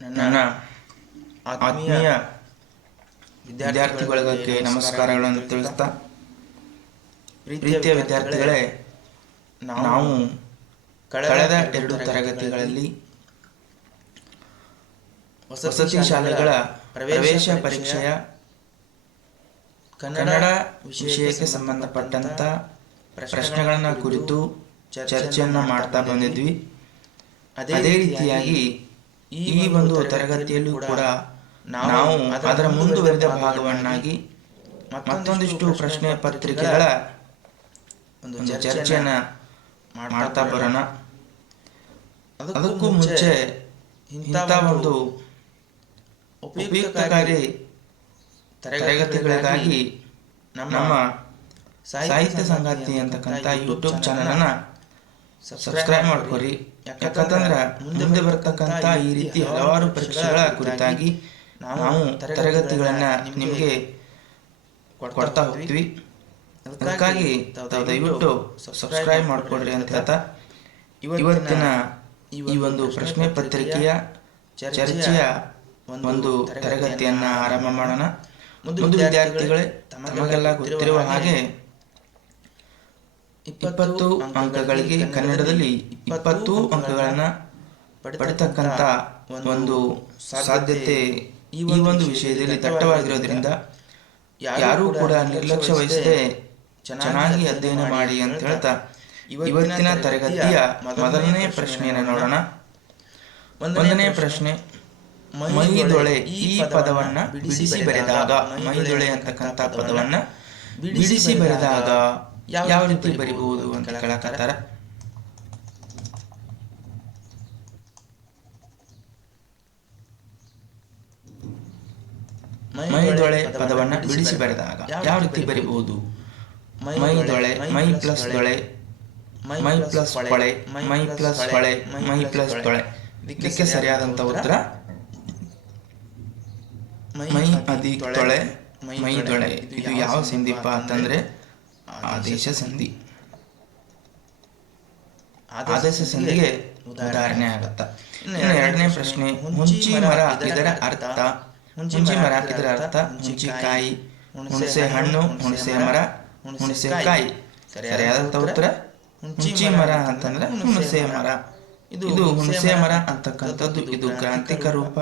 ನನ್ನ ಆತ್ಮೀಯ ವಿದ್ಯಾರ್ಥಿಗಳಿಗೆ ನಮಸ್ಕಾರಗಳನ್ನು ತಿಳಿಸ್ತಾ, ಪ್ರೀತಿಯ ವಿದ್ಯಾರ್ಥಿಗಳೇ, ನಾವು ಕಳೆದ 2 ತರಗತಿಗಳಲ್ಲಿ ವಸತಿ ಶಾಲೆಗಳ ಪ್ರವೇಶ ಪರೀಕ್ಷೆಯ ಕನ್ನಡ ವಿಷಯಕ್ಕೆ ಸಂಬಂಧಪಟ್ಟಂತ ಪ್ರಶ್ನೆಗಳನ್ನು ಕುರಿತು ಚರ್ಚೆಯನ್ನು ಮಾಡ್ತಾ ಬಂದಿದ್ವಿ. ಅದೇ ರೀತಿಯಾಗಿ ಈ ಒಂದು ತರಗತಿಯಲ್ಲೂ ಕೂಡ ನಾವು ಅದರ ಮುಂದುವರಿದ ಭಾಗವನ್ನಾಗಿ ಮತ್ತೊಂದಿಷ್ಟು ಪ್ರಶ್ನೆ ಪತ್ರಿಕೆಗಳ ಒಂದು ಚರ್ಚೆಯನ್ನ ಮಾಡ್ತಾ ಬರೋಣ. ಅದಕ್ಕೂ ಮುಂಚೆ ಇಂಥ ಒಂದು ಉಪಯುಕ್ತಕಾರಿ ತರಗತಿಗಳಿಗಾಗಿ ನಮ್ಮ ಸಾಹಿತ್ಯ ಸಂಗಾತಿ ಅಂತಕ್ಕಂಥ ಯೂಟ್ಯೂಬ್ ಚಾನಲನ್ನ ಸಬ್ಸ್ಕ್ರೈಬ್ ಮಾಡ್ಕೊರಿ. ಯಾಕಂದ್ರೆ ಮುಂದೆ ಬರ್ತಕ್ಕಂಥ ಈ ರೀತಿ ಹಲವಾರು ಪರೀಕ್ಷೆಗಳ ಕುರಿತಾಗಿ ನಾವು ತರಗತಿಗಳನ್ನ ನಿಮಗೆ ಕೊಡ್ತಾ ಹೋಗ್ತೀವಿ. ಅದಕ್ಕಾಗಿ ದಯವಿಟ್ಟು ಸಬ್ಸ್ಕ್ರೈಬ್ ಮಾಡ್ಕೊಡ್ರಿ ಅಂತ ಹೇಳ್ತಾ ಇವತ್ತಿನ ಈ ಒಂದು ಪ್ರಶ್ನೆ ಪತ್ರಿಕೆಯ ಚರ್ಚೆಯ ಒಂದು ತರಗತಿಯನ್ನ ಆರಂಭ ಮಾಡೋಣ. ಮೊದಲು ವಿದ್ಯಾರ್ಥಿಗಳೇ, ತಮಗೆಲ್ಲ ಗೊತ್ತಿರುವ ಹಾಗೆ 20 ಅಂಕಗಳಿಗೆ ಕನ್ನಡದಲ್ಲಿ 20 ಅಂಕಗಳನ್ನ ಪಡೆತಕ್ಕಂತ ಒಂದು ಸಾಧ್ಯತೆ ಈ ಒಂದು ವಿಷಯದಲ್ಲಿ ದಟ್ಟವಾಗಿರೋದ್ರಿಂದ ಯಾರೂ ಕೂಡ ನಿರ್ಲಕ್ಷ್ಯ ವಹಿಸದೆ ಚೆನ್ನಾಗಿ ಅಧ್ಯಯನ ಮಾಡಿ ಅಂತ ಹೇಳ್ತಾ ಇವತ್ತಿನ ತರಗತಿಯ ಮೊದಲನೇ ಪ್ರಶ್ನೆಯನ್ನು ನೋಡೋಣ. ಒಂದನೇ ಪ್ರಶ್ನೆ, ಮೈದೊಳೆ ಈ ಪದವನ್ನ ಬಿಡಿಸಿ ಬರೆದಾಗ, ಮೈದೊಳೆ ಅಂತಕ್ಕಂಥ ಪದವನ್ನ ಬಿಡಿಸಿ ಬರೆದಾಗ ಯಾವ ರೀತಿ ಬರಿಬಹುದು ಅಂತ ಕೇಳಕತ್ತಾರ. ಮೈದೊಳೆ ಪದವನ್ನ ಬಿಡಿಸಿ ಬರೆದಾಗ ಯಾವ ರೀತಿ ಬರಿಬಹುದು? ಮೈದೊಳೆ, ಮೈ ಪ್ಲಸ್ ದೊಳೆ, ಮೈ ಪ್ಲಸ್ ಹೊಳೆ, ಮೈ ಪ್ಲಸ್ ಹೊಳೆ, ಮೈ ಪ್ಲಸ್ ದೊಳೆ. ಇದಕ್ಕೆ ಸರಿಯಾದಂತ ಉತ್ತರ ಮೈ ಅದಿ ತೊಳೆ ಮೈ ದೊಳೆ. ಇದು ಯಾವ ಸಂಧಿಪ್ಪ ಅಂತಂದ್ರೆ ಆದೇಶ ಸಂಧಿ. ಆದೇಶ ಸಂಧಿಗೆ ಉದಾಹರಣೆ ಆಗತ್ತ. ಇನ್ನು ಎರಡನೇ ಪ್ರಶ್ನೆ, ಹುಂಚಿ ಮರ ಇದರ ಅರ್ಥ. ಹುಂಚಿ ಮರ ಇದರ ಅರ್ಥ ಹುಂಚಿಕಾಯಿ, ಹುಣಸೆ ಹಣ್ಣು, ಹುಣಸೆ ಮರ, ಹುಣಸೆ ಕಾಯಿ. ಸರಿಯಾದಂತ ಉತ್ತರ ಹುಂಚಿ ಮರ ಅಂತಂದ್ರೆ ಹುಣಸೆ ಮರ. ಇದು ಹುಣಸೆ ಮರ ಅಂತಕ್ಕಂಥದ್ದು ಇದು ಗ್ರಾಂಥಿಕ ರೂಪ.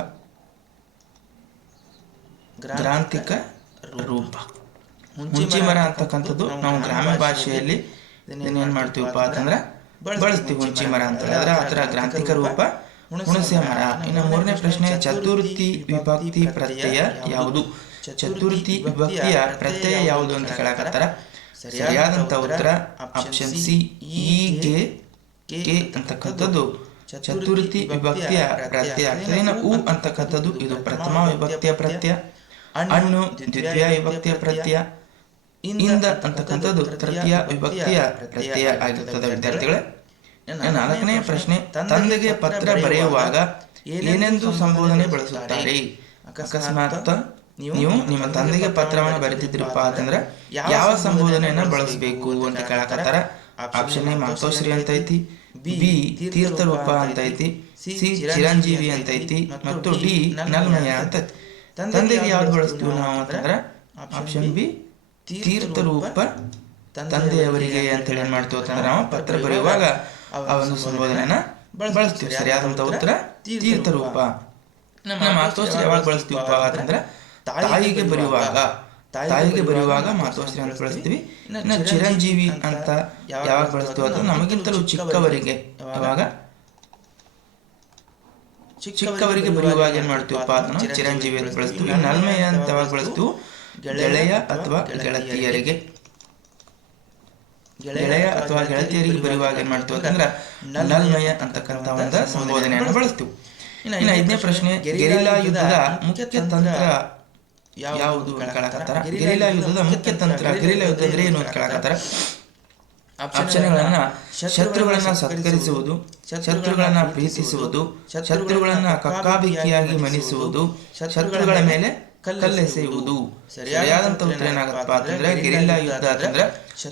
ಗ್ರಾಂಥಿಕ ರೂಪ ಹುಂಚಿ ಮರ ಅಂತಕ್ಕಂಥದ್ದು ನಾವು ಗ್ರಾಮ್ಯ ಭಾಷೆಯಲ್ಲಿ ಏನ್ ಮಾಡ್ತೀವಪ್ಪ ಅಂತಂದ್ರೆ ಬಳಸ್ತೀವಿ. ಹುಂಚಿ ಮರ ಅಂತ ಹೇಳಿದ್ರೆ ಅದರ ಗ್ರಾಂಥಿಕ ರೂಪ ಹುಣಸೆ ಮರ. ಇನ್ನು ಮೂರನೇ ಪ್ರಶ್ನೆ, ಚತುರ್ಥಿ ವಿಭಕ್ತಿ ಪ್ರತ್ಯಯ ಯಾವುದು? ಚತುರ್ಥಿ ವಿಭಕ್ತಿಯ ಪ್ರತ್ಯಯ ಯಾವುದು ಅಂತ ಕೇಳಕತ್ತಾರ. ಸರಿಯಾದಂತ ಉತ್ತರ ಆಪ್ಷನ್ ಸಿ, ಈಗೆ ಕೆ ಅಂತಕ್ಕಂಥದ್ದು ಚತುರ್ಥಿ ವಿಭಕ್ತಿಯ ಪ್ರತ್ಯಯ ಆಗ್ತದೆ. ಇನ್ನು ಉ ಅಂತಕ್ಕಂಥದ್ದು ಇದು ಪ್ರಥಮ ವಿಭಕ್ತಿಯ ಪ್ರತ್ಯಯ. ಅಣ್ಣು ದ್ವಿತೀಯ ವಿಭಕ್ತಿಯ ಪ್ರತ್ಯಯ. ಇಂದ ಅಂತಕ್ಕಂಥದ್ದು ತೃತೀಯ ವಿಭಕ್ತಿಯ ಪ್ರತ್ಯಯ ಆಗಿರ್ತದೆ. ವಿದ್ಯಾರ್ಥಿಗಳೇ, ನಾಲ್ಕನೇ ಪ್ರಶ್ನೆ, ತಂದೆಗೆ ಪತ್ರ ಬರೆಯುವಾಗ ಏನೆಂದು ಸಂಬೋಧನೆ ಬಳಸುತ್ತಾರೆ? ಅಕಸ್ಮಾತ್ ನೀವು ನಿಮ್ಮ ತಂದೆಗೆ ಪತ್ರವನ್ನು ಬರೆದಿದ್ರಪ್ಪ ಅಂತಂದ್ರೆ ಯಾವ ಸಂಬೋಧನೆಯನ್ನ ಬಳಸಬೇಕು ಅಂತ ಕೇಳಕತ್ತಾರ. ಆಪ್ಷನ್ ಎ ಮಾತೋಶ್ರೀ ಅಂತ ಐತಿ, ಬಿ ತೀರ್ಥ ರೂಪ ಅಂತ ಐತಿ, ಸಿ ಚಿರಂಜೀವಿ ಅಂತ ಐತಿ, ಮತ್ತು ಡಿ ನಲ್ಮಯ ಅಂತ ಐತಿ. ತಂದೆಗೆ ಯಾವ್ದು ಬಳಸ್ತೀವಿ ನಾವು ಅಂತಂದ್ರೆ ಆಪ್ಷನ್ ಬಿ ತೀರ್ಥ ರೂಪ ತಂದೆಯವರಿಗೆ ಅಂತ ಹೇಳಿ ಏನ್ ಮಾಡ್ತೀವಿ ಅಂತಂದ್ರೆ ನಾವು ಪತ್ರ ಬರೆಯುವಾಗ ಆ ಒಂದು ಸಂಬೋಧನೆಯನ್ನ ಬಳಸ್ತೀವಿ. ಸರಿಯಾದಂತ ಉತ್ತರ ತೀರ್ಥ ರೂಪ. ನಮ್ಮ ಮಾತೋಶ್ರೀ ಯಾವಾಗ ಬಳಸ್ತೀವಪ್ಪ ಅಂತಂದ್ರೆ ತಾಯಿಗೆ ಬರೆಯುವಾಗ ಮಾತೋಶ್ರೀ ಅಂತ ಬಳಸ್ತೀವಿ. ಇನ್ನು ಚಿರಂಜೀವಿ ಅಂತ ಯಾವಾಗ ಬಳಸ್ತೀವಿ ಅಂತ ನಮಗಿಂತಲೂ ಚಿಕ್ಕವರಿಗೆ ಚಿಕ್ಕವರಿಗೆ ಬರೆಯುವಾಗ ಏನ್ ಮಾಡ್ತೀವಪ್ಪ ಅಂತ ಚಿರಂಜೀವಿ ಅಂತ ಬಳಸ್ತೀವಿ. ನಲ್ಮೆಯ ಅಂತ ಯಾವಾಗ ಬಳಸ್ತೀವಿ? ಗೆಳೆಯ ಅಥವಾ ಗೆಳತಿಯರಿಗೆ ಬರೆಯುವಾಗ ಏನ್ ಮಾಡ್ತೀವಿ ಅಂತಂದ್ರೆ ನಲ್ಮೆಯ ಅಂತಕ್ಕಂಥ ಒಂದು ಸಂಬೋಧನೆಯನ್ನು ಬಳಸ್ತೀವಿ. ಇನ್ನು ಐದನೇ ಪ್ರಶ್ನೆ, ಗೆರಿಲ್ಲಾ ಯುದ್ಧದ ಮುಖ್ಯ ತಂತ್ರ ಯಾವುದು ಕೇಳಕತ್ತಾರ. ಗೆರಿಲ್ಲಾ ಯುದ್ಧದ ಮುಖ್ಯ ತಂತ್ರ, ಗೆರಿಲ್ಲಾ ಯುದ್ಧ ಅಂದ್ರೆ ಏನು ಅಂತ ಕೇಳಕತ್ತಾರ. ಆಪ್ಷನ್ಗಳನ್ನ ಶತ್ರುಗಳನ್ನ ಸತ್ಕರಿಸುವುದು, ಶತ್ರುಗಳನ್ನ ಪ್ರೀತಿಸುವುದು, ಶತ್ರುಗಳನ್ನ ಕಕ್ಕಾಬಿಕ್ಕಿಯಾಗಿ ಮನಿಸುವುದು, ಶತ್ರುಗಳ ಮೇಲೆ ಕಲ್ಲೆಸೆಯುವುದು. ಸರಿಯಾದಂತ ಉತ್ತರ ಏನಾಗತ್ತಪ್ಪ ಅಂತಂದ್ರೆ ಗೆರಿಲ್ಲಾ ಯುದ್ಧ ಅಂತಂದ್ರೆ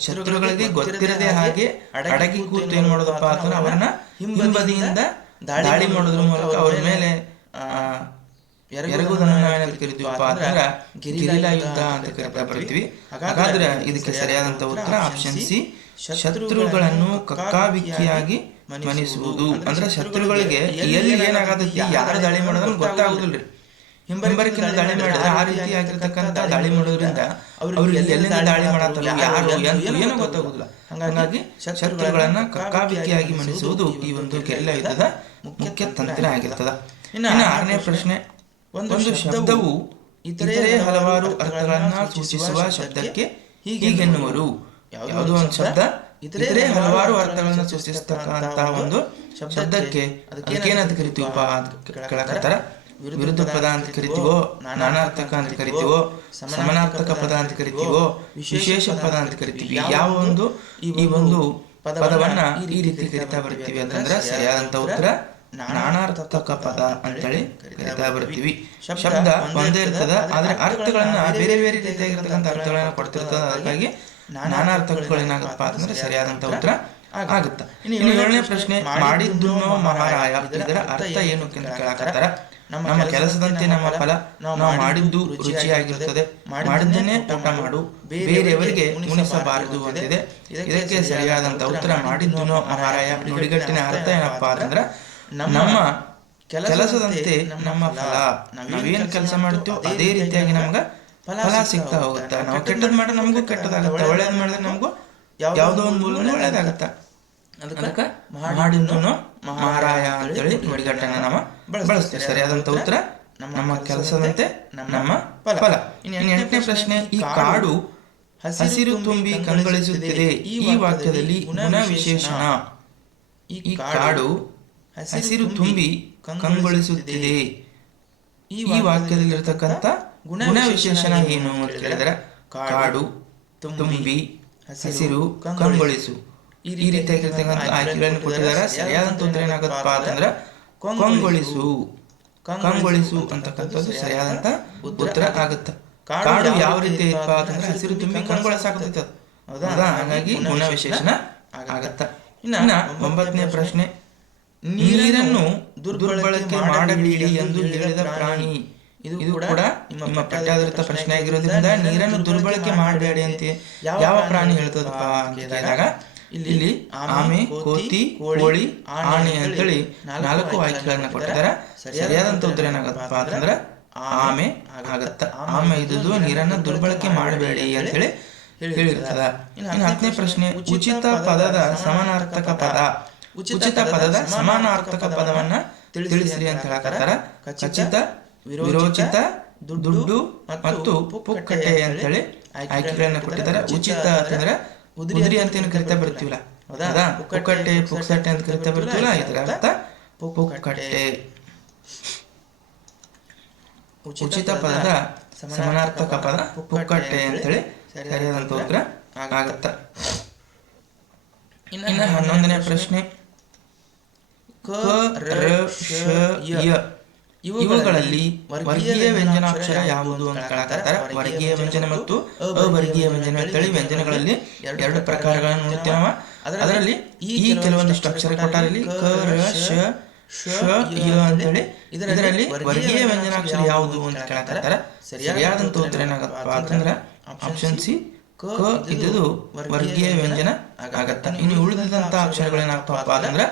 ಶತ್ರುಗಳಿಗೆ ಗೊತ್ತಿರದೆ ಹಾಗೆ ಅಡಗಿ ಕೂತು ಏನ್ ಮಾಡೋದಪ್ಪ ಅಂತಂದ್ರೆ ಅವರನ್ನ ಹಿಂಬದಿಯಿಂದ ದಾಳಿ ಮಾಡೋದ್ರ ಮೂಲಕ ಅವ್ರ ಮೇಲೆ ಎರಗುವುದನ್ನು ನಾವೇನಂತ ಕರಿತೀವಪ್ಪ ಅಂತಂದ್ರೆ ಗೆರಿಲ್ಲಾ ಯುದ್ಧ ಅಂತ ಕರಿತಾ ಬರ್ತೀವಿ. ಹಾಗಾದ್ರೆ ಇದಕ್ಕೆ ಸರಿಯಾದಂತ ಉತ್ತರ ಆಪ್ಷನ್ ಸಿ, ಶತ್ರುಗಳನ್ನು ಕಕ್ಕಾಬಿಕ್ಕಿಯಾಗಿ ಮನಿಸುವುದು. ಅಂದ್ರೆ ಶತ್ರುಗಳಿಗೆ ಎಲ್ಲಿ ಏನಾಗತೈತಿ, ಯಾರು ದಾಳಿ ಮಾಡೋದನ್ನು ಗೊತ್ತಾಗುದಿಲ್ರಿ. ಹಿಂಬರಿಕಿಂದ ದಾಳಿ ಮಾಡಿದ್ರೆ ಆ ರೀತಿ ಆಗಿರ್ತಕ್ಕಂಥ ದಾಳಿ ಮಾಡೋದ್ರಿಂದ ಅವ್ರಿಗೆ ಎಲ್ಲಿಂದ ದಾಳಿ ಮಾಡತ್ತಲ್ಲ, ಯಾರು ಏನೋ ಗೊತ್ತಾಗುದಿಲ್ಲ. ಹಾಗಾಗಿ ಶತ್ರುಗಳನ್ನ ಕಕ್ಕಾಬಿಕ್ಕಿಯಾಗಿ ಮನಿಸುವುದು ಈ ಒಂದು ಗೆರಿಲ್ಲಾ ಯುದ್ಧದ ಮುಖ್ಯ ತಂತ್ರ ಆಗಿರ್ತದ. ಇನ್ನು 6ನೇ ಪ್ರಶ್ನೆ, ಒಂದು ಶಬ್ದವು ಇತರೆ ಹಲವಾರು ಅರ್ಥಗಳನ್ನ ಸೂಚಿಸುವ ಶಬ್ದಕ್ಕೆ ಹೀಗೆನ್ನುವರು. ಯಾವುದೋ ಒಂದು ಶಬ್ದ ಇತರೆ ಹಲವಾರು ಅರ್ಥಗಳನ್ನ ಸೂಚಿಸ್ತಕ್ಕಂತ ಒಂದು ಶಬ್ದಕ್ಕೆ ಅದಕ್ಕೇನಂತ ಕರಿತೀವಪ್ಪ ಅಂತ ಕೇಳಕತ್ತಾರ. ವಿರುದ್ಧ ಪದ ಅಂತ ಕರಿತೀವೋ, ನಾನಾರ್ಥಕ ಅಂತ ಕರಿತೀವೋ, ಸಮಾನಾರ್ಥಕ ಪದ ಅಂತ ಕರಿತೀವೋ, ವಿಶೇಷ ಪದ ಅಂತ ಕರಿತೀವಿ. ಯಾವ ಒಂದು ಈ ಒಂದು ಪದವನ್ನ ಈ ರೀತಿ ಕರಿತಾ ಬರ್ತೀವಿ ಅಂತಂದ್ರೆ ಸರಿಯಾದಂತ ಉತ್ತರ ನಾನಾರ್ಥಕ ಪದ ಅಂತೇಳಿ ಕರಿತಾ ಬರ್ತೀವಿ. ಶಬ್ದ ಒಂದೇ ಇರ್ತದ, ಆದ್ರೆ ಅರ್ಥಗಳನ್ನ ಬೇರೆ ಬೇರೆ ರೀತಿಯಾಗಿರ್ತಕ್ಕಂಥ ಅರ್ಥಗಳನ್ನ ಕೊಡ್ತಿರ್ತದ. ಹಾಗಾಗಿ ನಾನಾರ್ಥಕಗಳೇನಾಗತ್ತಪ್ಪ ಅಂತಂದ್ರೆ ಸರಿಯಾದಂತ ಉತ್ತರ ಆಗುತ್ತ. ಇನ್ನು 7ನೇ ಪ್ರಶ್ನೆ, ಮಾಡಿದ್ದುನೋ ಮಹಾರಾಯ, ಇದರ ಅರ್ಥ ಏನು ಅಂತ ಕೇಳಾಕತ್ತಾರ. ನಮ್ಮ ಕೆಲಸದಂತೆ ನಮ್ಮ ಫಲ, ನಾವು ಮಾಡಿದ್ದು ರುಚಿಯಾಗಿರುತ್ತದೆ, ಮಾಡಿದ್ದನ್ನೇ ಊಟ ಮಾಡು, ಬೇರೆಯವರಿಗೆ ಉಣಿಸಬಾರದು ಅಂತಿದೆ. ಇದಕ್ಕೆ ಸರಿಯಾದಂತ ಉತ್ತರ ಮಾಡಿದ್ದುನೋ ಮಹಾರಾಯ. ನುಡಿಗಟ್ಟಿನ ಅರ್ಥ ಏನಪ್ಪಾ ಅಂತಂದ್ರ ನಮ್ಮ ಕೆಲಸದಂತೆ ನಮ್ಮ ಫಲ, ನಾವೇನ್ ಕೆಲಸ ಮಾಡ್ತೀವೋ ಅದೇ ರೀತಿಯಾಗಿ ನಮ್ಗ ಫಲ ಸಿಗ್ತಾ ಹೋಗುತ್ತ. ನಾವು ಕೆಟ್ಟದ್ ಮಾಡಿದ್ರೆ ನಮಗೂ ಕೆಟ್ಟದಾಗತ್ತ, ಒಳ್ಳೇದ್ ಮಾಡಿದ್ರೆ ನಮಗೂ ಯಾವ್ದೋ ಒಂದು ಮೂಲದಿಂದ ಒಳ್ಳೇದಾಗತ್ತ. ಅದಕ್ಕ ಮಾಡಿದ್ದುನೋ ಮಹಾರಾಯ ಅಂತೇಳಿ ನುಡಿಗಟ್ಟನ್ನ ನಾವು ಬಳಸ್ತೀವಿ. ಸರಿಯಾದಂತ ಉತ್ತರ ನಮ್ಮ ಕೆಲಸದಂತೆ ನಮ್ಮ ಫಲ. ಇನ್ನು 8ನೇ ಪ್ರಶ್ನೆ, ಈ ಕಾಡು ಹಸಿರು ತುಂಬಿ ಕಂಗೊಳಿಸುತ್ತಿದೆ, ಈ ವಾಕ್ಯದಲ್ಲಿ ಗುಣ ವಿಶೇಷಣ. ಈ ಕಾಡು ಹಸಿರು ತುಂಬಿ ಕಂಗೊಳಿಸುತ್ತಿದೆ, ಈ ವಾಕ್ಯದಲ್ಲಿರ್ತಕ್ಕಂಥ ಗುಣ ವಿಶೇಷಣ ಏನು ಅಂತ ಕೇಳಿದ್ರೆ ಕಾಡು, ತುಂಬಿ, ಹಸಿರು, ಕಂಗೊಳಿಸು ಈ ರೀತಿಯಾಗಿರ್ತಕ್ಕಂಥ ಆಯ್ಕೆಗಳನ್ನು ಕೊಟ್ಟಿದ್ದಾರೆ. ಸರಿಯಾದಂತ ಉತ್ತರ ಏನಾಗುತ್ತಪ್ಪ ಅಂತಂದ್ರೆ ಕಂಗೊಳಿಸು. ಕಂಗೊಳಿಸು ಅಂತಕ್ಕಂಥದ್ದು ಸರಿಯಾದಂತ ಉತ್ತರ ಆಗುತ್ತ. ಕಾಡು ಯಾವ ರೀತಿ ಇತ್ತಪ್ಪ ಅಂತಂದ್ರೆ ಹಸಿರು ತುಂಬಿ ಕಂಗೊಳಿಸಾಕತ್ತೈತ, ಹೌದಾ? ಹಾಗಾಗಿ ಗುಣ ವಿಶೇಷಣ ಆಗತ್ತ. ಇನ್ನ 9ನೇ ಪ್ರಶ್ನೆ, ನೀರನ್ನು ದುರ್ಬಳಕೆ ಮಾಡಬೇಡಿ ಎಂದು ಹೇಳಿದ ಪ್ರಾಣಿ. ಇದು ಕೂಡ ನಿಮ್ಮ ಪಠ್ಯದಲ್ಲಿರುವ ಪ್ರಶ್ನೆ ಆಗಿರೋದ್ರಿಂದ ನೀರನ್ನು ದುರ್ಬಳಕೆ ಮಾಡಬೇಡಿ ಅಂತ ಯಾವ ಪ್ರಾಣಿ ಹೇಳ್ತದಪ್ಪ ಅಂತ ಕೇಳಿದಾಗ ಇಲ್ಲಿ ಆಮೆ, ಕೋತಿ, ಕೋಳಿ, ಆನೆ ಅಂತೇಳಿ 4 ಆಯ್ಕೆಗಳನ್ನ ಕೊಟ್ಟಿದ್ದಾರೆ. ಸರಿಯಾದಂತ ಉತ್ತರ ಏನಾಗತ್ತಪ್ಪ ಅಂತಂದ್ರೆ ಆಮೆ ಆಗತ್ತ. ಆಮೆ ಇದುದು ನೀರನ್ನು ದುರ್ಬಳಕೆ ಮಾಡಬೇಡಿ ಅಂತೇಳಿ ಹೇಳಿರ್ತದ. ಇನ್ನು 10ನೇ ಪ್ರಶ್ನೆ, ಉಚಿತ ಪದದ ಸಮಾನಾರ್ಥಕ ಪದ. ಉಚಿತ ಪದದ ಸಮಾನಾರ್ಥಕ ಪದವನ್ನ ತಿಳಿಸಿರಿ ಅಂತ ಹೇಳಕತ್ತಾರ. ಖಚಿತ, ವಿರೋಚಿತ, ದುಡ್ಡು ಮತ್ತು ಪುಕ್ಕಟೆ ಅಂತೇಳಿ ಆಯ್ಕೆಗಳನ್ನ ಕೊಟ್ಟಿದ್ದಾರೆ. ಉಚಿತ ಅಂತಂದ್ರೆ ಉದ್ರಿ ಅಂತ ಏನು ಕರಿತಾ ಬರ್ತೀವಲ್ಲ, ಹೌದಾ? ಪುಕ್ಕಟೆ, ಪುಕ್ಸಟೆ ಅಂತ ಕರಿತಾ ಬರ್ತೀವಲ್ಲ, ಇದರ ಅರ್ಥ ಪುಕ್ಕಟೆ. ಉಚಿತ ಪದದ ಸಮಾನಾರ್ಥಕ ಪದ ಪುಕ್ಕಟೆ ಅಂತೇಳಿ ಸರಿಯಾದಂತ ಉತ್ತರ ಆಗತ್ತ. ಇನ್ನು 11ನೇ ಪ್ರಶ್ನೆ, ಕ, ರ, ಶ, ಯ ಇವುಗಳಲ್ಲಿ ವರ್ಗೀಯ ವ್ಯಂಜನಾಕ್ಷರ ಯಾವುದು ಅಂತ ಕೇಳಕತ್ತಾರ. ವರ್ಗೀಯ ವ್ಯಂಜನ ಮತ್ತು ಅವರ್ಗೀಯ ವ್ಯಂಜನ ಅಂತೇಳಿ ವ್ಯಂಜನಗಳಲ್ಲಿ 2 ಪ್ರಕಾರಗಳನ್ನು ನೋಡ್ತೀವಿ ನಾವು. ಅದರಲ್ಲಿ ಈ ಕೆಲವೊಂದಿಷ್ಟು ಅಕ್ಷರ ಕೊಟ್ಟಾರಲ್ಲಿ ಕ, ರ, ಶ, ಯ ಅಂತೇಳಿ ಇದರಲ್ಲಿ ವರ್ಗೀಯ ವ್ಯಂಜನಾಕ್ಷರ ಯಾವುದು ಅಂತ ಕೇಳಕತ್ತಾರ. ಸರಿಯಾದಂತ ಉತ್ತರ ಏನಾಗತ್ತಪ್ಪ ಅಂತಂದ್ರ ಆಪ್ಷನ್ ಸಿ, ಕ ಇದ್ದು ವರ್ಗೀಯ ವ್ಯಂಜನ ಆಗತ್ತ. ಇನ್ನು ಉಳಿದಂತ ಅಕ್ಷರಗಳೇನಾಗ್ತವಪ್ಪ ಅಂತಂದ್ರ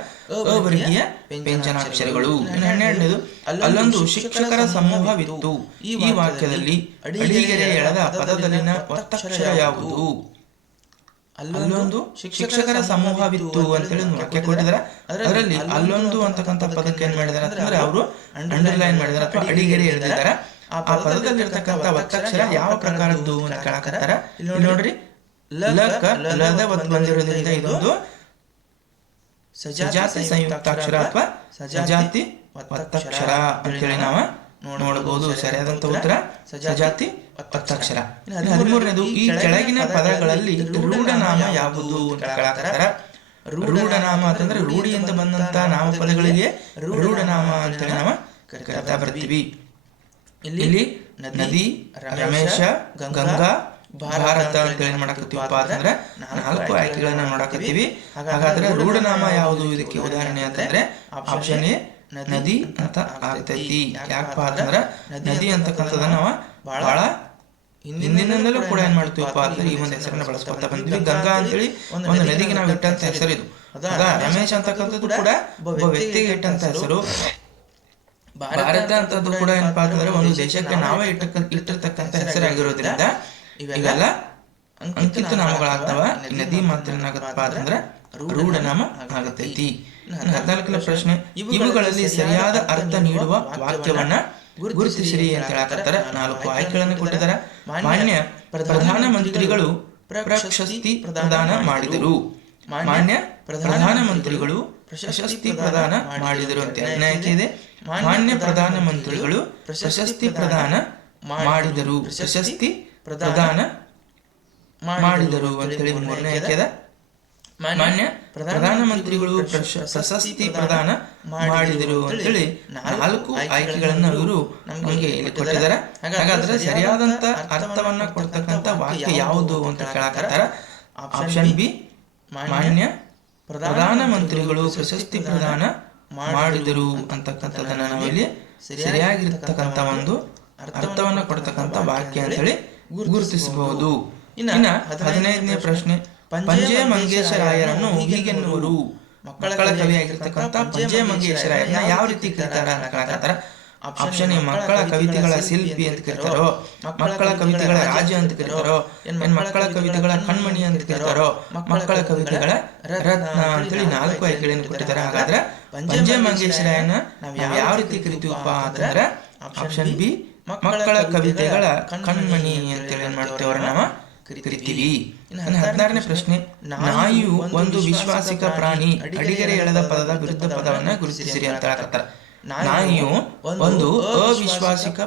ಅವರ್ಗೀಯ ವ್ಯಂಜನಾಕ್ಷರಗಳು. ಇನ್ನು 12ನೇದು, ಅಲ್ಲೊಂದು ಶಿಕ್ಷಕರ ಸಮೂಹವಿತ್ತು, ಈ ವಾಕ್ಯದಲ್ಲಿ ಅಡಿಗೆರೆ ಎಳೆದ ಪದದಲ್ಲಿನ ಒತ್ತಕ್ಷರ ಯಾವುದು? ಅಲ್ಲೊಂದು ಶಿಕ್ಷಕರ ಸಮೂಹವಿತ್ತು ಅಂತೇಳಿ ವಾಕ್ಯ ಕೊಟ್ಟಿದ್ದಾರೆ. ಅದರಲ್ಲಿ ಅಲ್ಲೊಂದು ಅಂತಕ್ಕಂಥ ಪದಕ್ಕೆ ಏನ್ ಮಾಡಿದಾರೆ ಅಂತಂದ್ರೆ ಅವರು ಅಂಡರ್ಲೈನ್ ಮಾಡಿದಾರೆ ಅಥವಾ ಅಡಿಗೆರೆ ಎಳೆದಿದ್ದಾರೆ. ಆ ಪದದಲ್ಲಿರ್ತಕ್ಕಂಥ ಒತ್ತಕ್ಷರ ಯಾವ ಪ್ರಕಾರದ್ದು ಅಂತ ಕೇಳಕತ್ತಾರ. ಇಲ್ಲಿ ನೋಡ್ರಿ, ಲಕ ಲದ ಒತ್ತು ಬಂದಿರೋದ್ರಿಂದ ಇದೊಂದು ಸಜಾತಿ ಸಂಯುಕ್ತಾಕ್ಷರ ಅಥವಾ ಸಜಾತಿ ಒತ್ತಕ್ಷರ ಅಂತೇಳಿ ನಾವು ನೋಡಬಹುದು. ಸರಿಯಾದಂತ ಉತ್ತರ ಸಜಾತಿ ಒತ್ತಕ್ಷರ. 13ನೇದು, ಈ ಕೆಳಗಿನ ಪದಗಳಲ್ಲಿ ರೂಢನಾಮ ಯಾವುದು ಅಂತ ಕೇಳಕತ್ತಾರ. ರೂಢನಾಮ ಅಂತಂದ್ರೆ ರೂಢಿಯಿಂದ ಬಂದಂತ ನಾಮಪದಗಳಿಗೆ ರೂಢನಾಮ ಅಂತೇಳಿ ನಾವು ಕರಿತಾ ಬರ್ತೀವಿ. ಇಲ್ಲಿ ನದಿ, ರಮೇಶ, ಗಂಗಾ, ಭಾರತ ಅಂತ ಏನ್ ಮಾಡಕತ್ತೀವಪ್ಪ ಅಂತಂದ್ರೆ 4 ಆಯ್ಕೆಗಳನ್ನ ನೋಡಕತ್ತೀವಿ. ಹಾಗಾದ್ರೆ ರೂಢನಾಮ ಯಾವುದು ಇದಕ್ಕೆ ಉದಾಹರಣೆ ಅಂತಂದ್ರೆ ಆಪ್ಷನ್ ಎ ನದಿ ಅಂತ ಆಗ್ತೈತಿ. ಯಾಕಪ್ಪ ಅಂತಂದ್ರ ನದಿ ಅಂತಕ್ಕಂಥದ್ದನ್ನ ನಾವು ಬಹಳ ಹಿಂದಿನಿಂದಲೂ ಕೂಡ ಏನ್ ಮಾಡ್ತೀವಪ್ಪ ಅಂದ್ರೆ ಈ ಒಂದು ಹೆಸರನ್ನ ಬಳಸ್ಕೊತಾ ಬಂದ್ವಿ. ಗಂಗಾ ಅಂತೇಳಿ ಒಂದು ನದಿಗೆ ನಾವು ಇಟ್ಟಂತ ಹೆಸರು ಇದು. ರಮೇಶ್ ಅಂತಕ್ಕಂಥದ್ದು ಕೂಡ ಒಬ್ಬ ವ್ಯಕ್ತಿಗೆ ಇಟ್ಟಂತ ಹೆಸರು. ಭಾರತ ಅಂತದ್ದು ಕೂಡ ಏನಪ್ಪಾ ಅಂತಂದ್ರೆ ಒಂದು ದೇಶಕ್ಕೆ ನಾವೇ ಇಟ್ಟಿರ್ತಕ್ಕಂಥ ಹೆಸರಾಗಿರೋದ್ರಿಂದ ಇವೆಲ್ಲ ಅಂಕಿತ ನಾಮಗಳಾಗ್ತಾವ. ನದಿ ಮಾತ್ರ ಏನಾಗತ್ತಪ್ಪ ಅಂತಂದ್ರ ರೂಢ ನಾಮ ಆಗತೈತಿ. 14ನೇ ಪ್ರಶ್ನೆ, ಇವುಗಳಲ್ಲಿ ಸರಿಯಾದ ಅರ್ಥ ನೀಡುವ ವಾಕ್ಯವನ್ನ ಗುರುತಿಸಿರಿ ಅಂತ ಹೇಳಕತ್ತಾರ. 4 ಆಯ್ಕೆಗಳನ್ನು ಕೊಟ್ಟಿದ್ದಾರೆ. ಮಾನ್ಯ ಪ್ರಧಾನಮಂತ್ರಿಗಳು ಪ್ರಶಸ್ತಿ ಪ್ರದಾನ ಮಾಡಿದರು. ಮಾನ್ಯ ಪ್ರಧಾನಮಂತ್ರಿಗಳು ಪ್ರಶಸ್ತಿ ಪ್ರದಾನ ಮಾಡಿದರು ಅಂತ ಆಯ್ಕೆ ಇದೆ. ಮಾನ್ಯ ಪ್ರಧಾನಮಂತ್ರಿಗಳು ಪ್ರಶಸ್ತಿ ಪ್ರದಾನ ಮಾಡಿದರು. ಪ್ರಶಸ್ತಿ ಪ್ರದಾನ ಮಾಡಿದರು ಅಂತೇಳಿ 3ನೇ ಆಯ್ಕೆ ಇದೆ. ಮಾನ್ಯ ಪ್ರಧಾನಮಂತ್ರಿಗಳು ಪ್ರಶಸ್ತಿ ಪ್ರದಾನ ಮಾಡಿದರು ಅಂತೇಳಿ 4 ಆಯ್ಕೆಗಳನ್ನು ಇವರು ನಮಗೆ ಇಲ್ಲಿ ಕೊಟ್ಟಿದ್ದಾರೆ. ಹಾಗಾದ್ರೆ ಸರಿಯಾದಂತ ಅರ್ಥವನ್ನ ಕೊಡ್ತಕ್ಕಂಥ ವಾಕ್ಯ ಯಾವುದು ಅಂತ ಕೇಳಕತ್ತಾರ. ಆಪ್ಷನ್ ಬಿ, ಮಾನ್ಯ ಪ್ರಧಾನಮಂತ್ರಿಗಳು ಪ್ರಶಸ್ತಿ ಪ್ರದಾನ ಮಾಡಿದರು ಅಂತಕ್ಕಂಥದ್ದನ್ನ ನಾವಿಲ್ಲಿ ಸರಿಯಾಗಿರ್ತಕ್ಕಂಥ ಒಂದು ಅರ್ಥವನ್ನ ಕೊಡ್ತಕ್ಕಂಥ ವಾಕ್ಯ ಅಂತ ಹೇಳಿ ಗುರುತಿಸಬಹುದು. ಇನ್ನ 15ನೇ ಪ್ರಶ್ನೆ, ಪಂಜೆ ಮಂಗೇಶರಾಯರನ್ನು ಹೀಗೆನ್ನುವರು. ಮಕ್ಕಳ ಕವಿಯಾಗಿರ್ತಕ್ಕಂಥ ಪಂಜೆ ಮಂಗೇಶರಾಯರನ್ನ ಯಾವ ರೀತಿ ಕರೀತಾರ ಅಂತ ಕೇಳಕತ್ತಾರ. ಆಪ್ಷನ್ ಎ, ಮಕ್ಕಳ ಕವಿತೆಗಳ ಶಿಲ್ಪಿ ಅಂತ ಕರೀತಾರೋ, ಮಕ್ಕಳ ಕವಿತೆಗಳ ರಾಜ ಅಂತ ಕರೀತಾರೋ, ಮಕ್ಕಳ ಕವಿತೆಗಳ ಕಣ್ಮಣಿ ಅಂತ ಕರೀತಾರೋ, ಮಕ್ಕಳ ಕವಿತೆಗಳ ರತ್ನ ಅಂತೇಳಿ 4 ಆಯ್ಕೆಗಳನ್ನು ಕೊಟ್ಟಿದ್ದಾರೆ. ಹಾಗಾದ್ರೆ ಪಂಜೆ ಮಂಗೇಶರಾಯನ ನಾವು ಯಾವ ರೀತಿ ಕರಿತೀವಪ್ಪ ಅಂತಂದ್ರೆ ಆಪ್ಷನ್ ಬಿ, ಮಕ್ಕಳ ಕವಿತೆಗಳ ಕಣ್ಮಣಿ ಅಂತೇಳಿ ಏನ್ ಮಾಡ್ತೇವ್ರ ನಾವು ಕರಿತೀವಿ. 16ನೇ ಪ್ರಶ್ನೆ, ನಾಯಿಯು ಒಂದು ವಿಶ್ವಾಸಿಕ ಪ್ರಾಣಿ. ಅಡಿಗೆರೆ ಎಳೆದ ಪದದ ವಿರುದ್ಧ ಪದವನ್ನ ಗುರುತಿಸಿರಿ ಅಂತ ಹೇಳಕತ್ತಾರ. ನಾಯಿಯು ಒಂದು ಅವಿಶ್ವಾಸಿಕ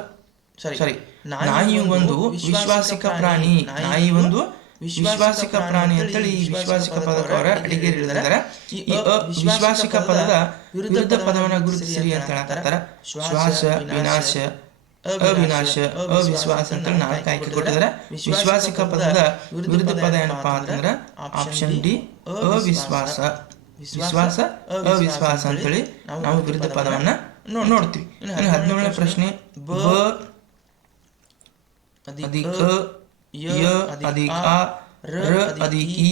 ನಾಯಿಯು ಒಂದು ವಿಶ್ವಾಸಿಕ ಪ್ರಾಣಿ. ನಾಯಿ ಒಂದು ವಿಶ್ವಾಸಿಕ ಪ್ರಾಣಿ ಅಂತೇಳಿ ಈ ವಿಶ್ವಾಸಿಕ ಪದಕ್ಕೆ ಅವರ ಅಡಿಗೆರೆ ಎಳೆದಿದ್ದಾರೆ. ಈ ಅವಿಶ್ವಾಸಿಕ ಪದದ ವಿರುದ್ಧ ಪದವನ್ನ ಗುರುತಿಸಿರಿ ಅಂತ ಹೇಳಕತ್ತಾರ. ಶ್ವಾಸ, ವಿನಾಶ, ಅವಿನಾಶ, ಅವಿಶ್ವಾಸ ಅಂತ 4 ಆಯ್ಕೆ ಕೊಟ್ಟಿದ್ದಾರೆ. ವಿಶ್ವಾಸಿಕ ಪದದ ವಿರುದ್ಧ ಪದ ಏನಪ್ಪಾ ಅಂತಂದ್ರ ಆಪ್ಷನ್ ಡಿ, ಅವಿಶ್ವಾಸ. ವಿಶ್ವಾಸ, ಅವಿಶ್ವಾಸ ಅಂತೇಳಿ ನಾವು ವಿರುದ್ಧ ಪದವನ್ನ ನೋಡ್ತೀವಿ. 17ನೇ ಪ್ರಶ್ನೆ, ಬ ಅಧಿಕ ಯ ಅಧಿಕ ರ ಅಧಿಕ ಇ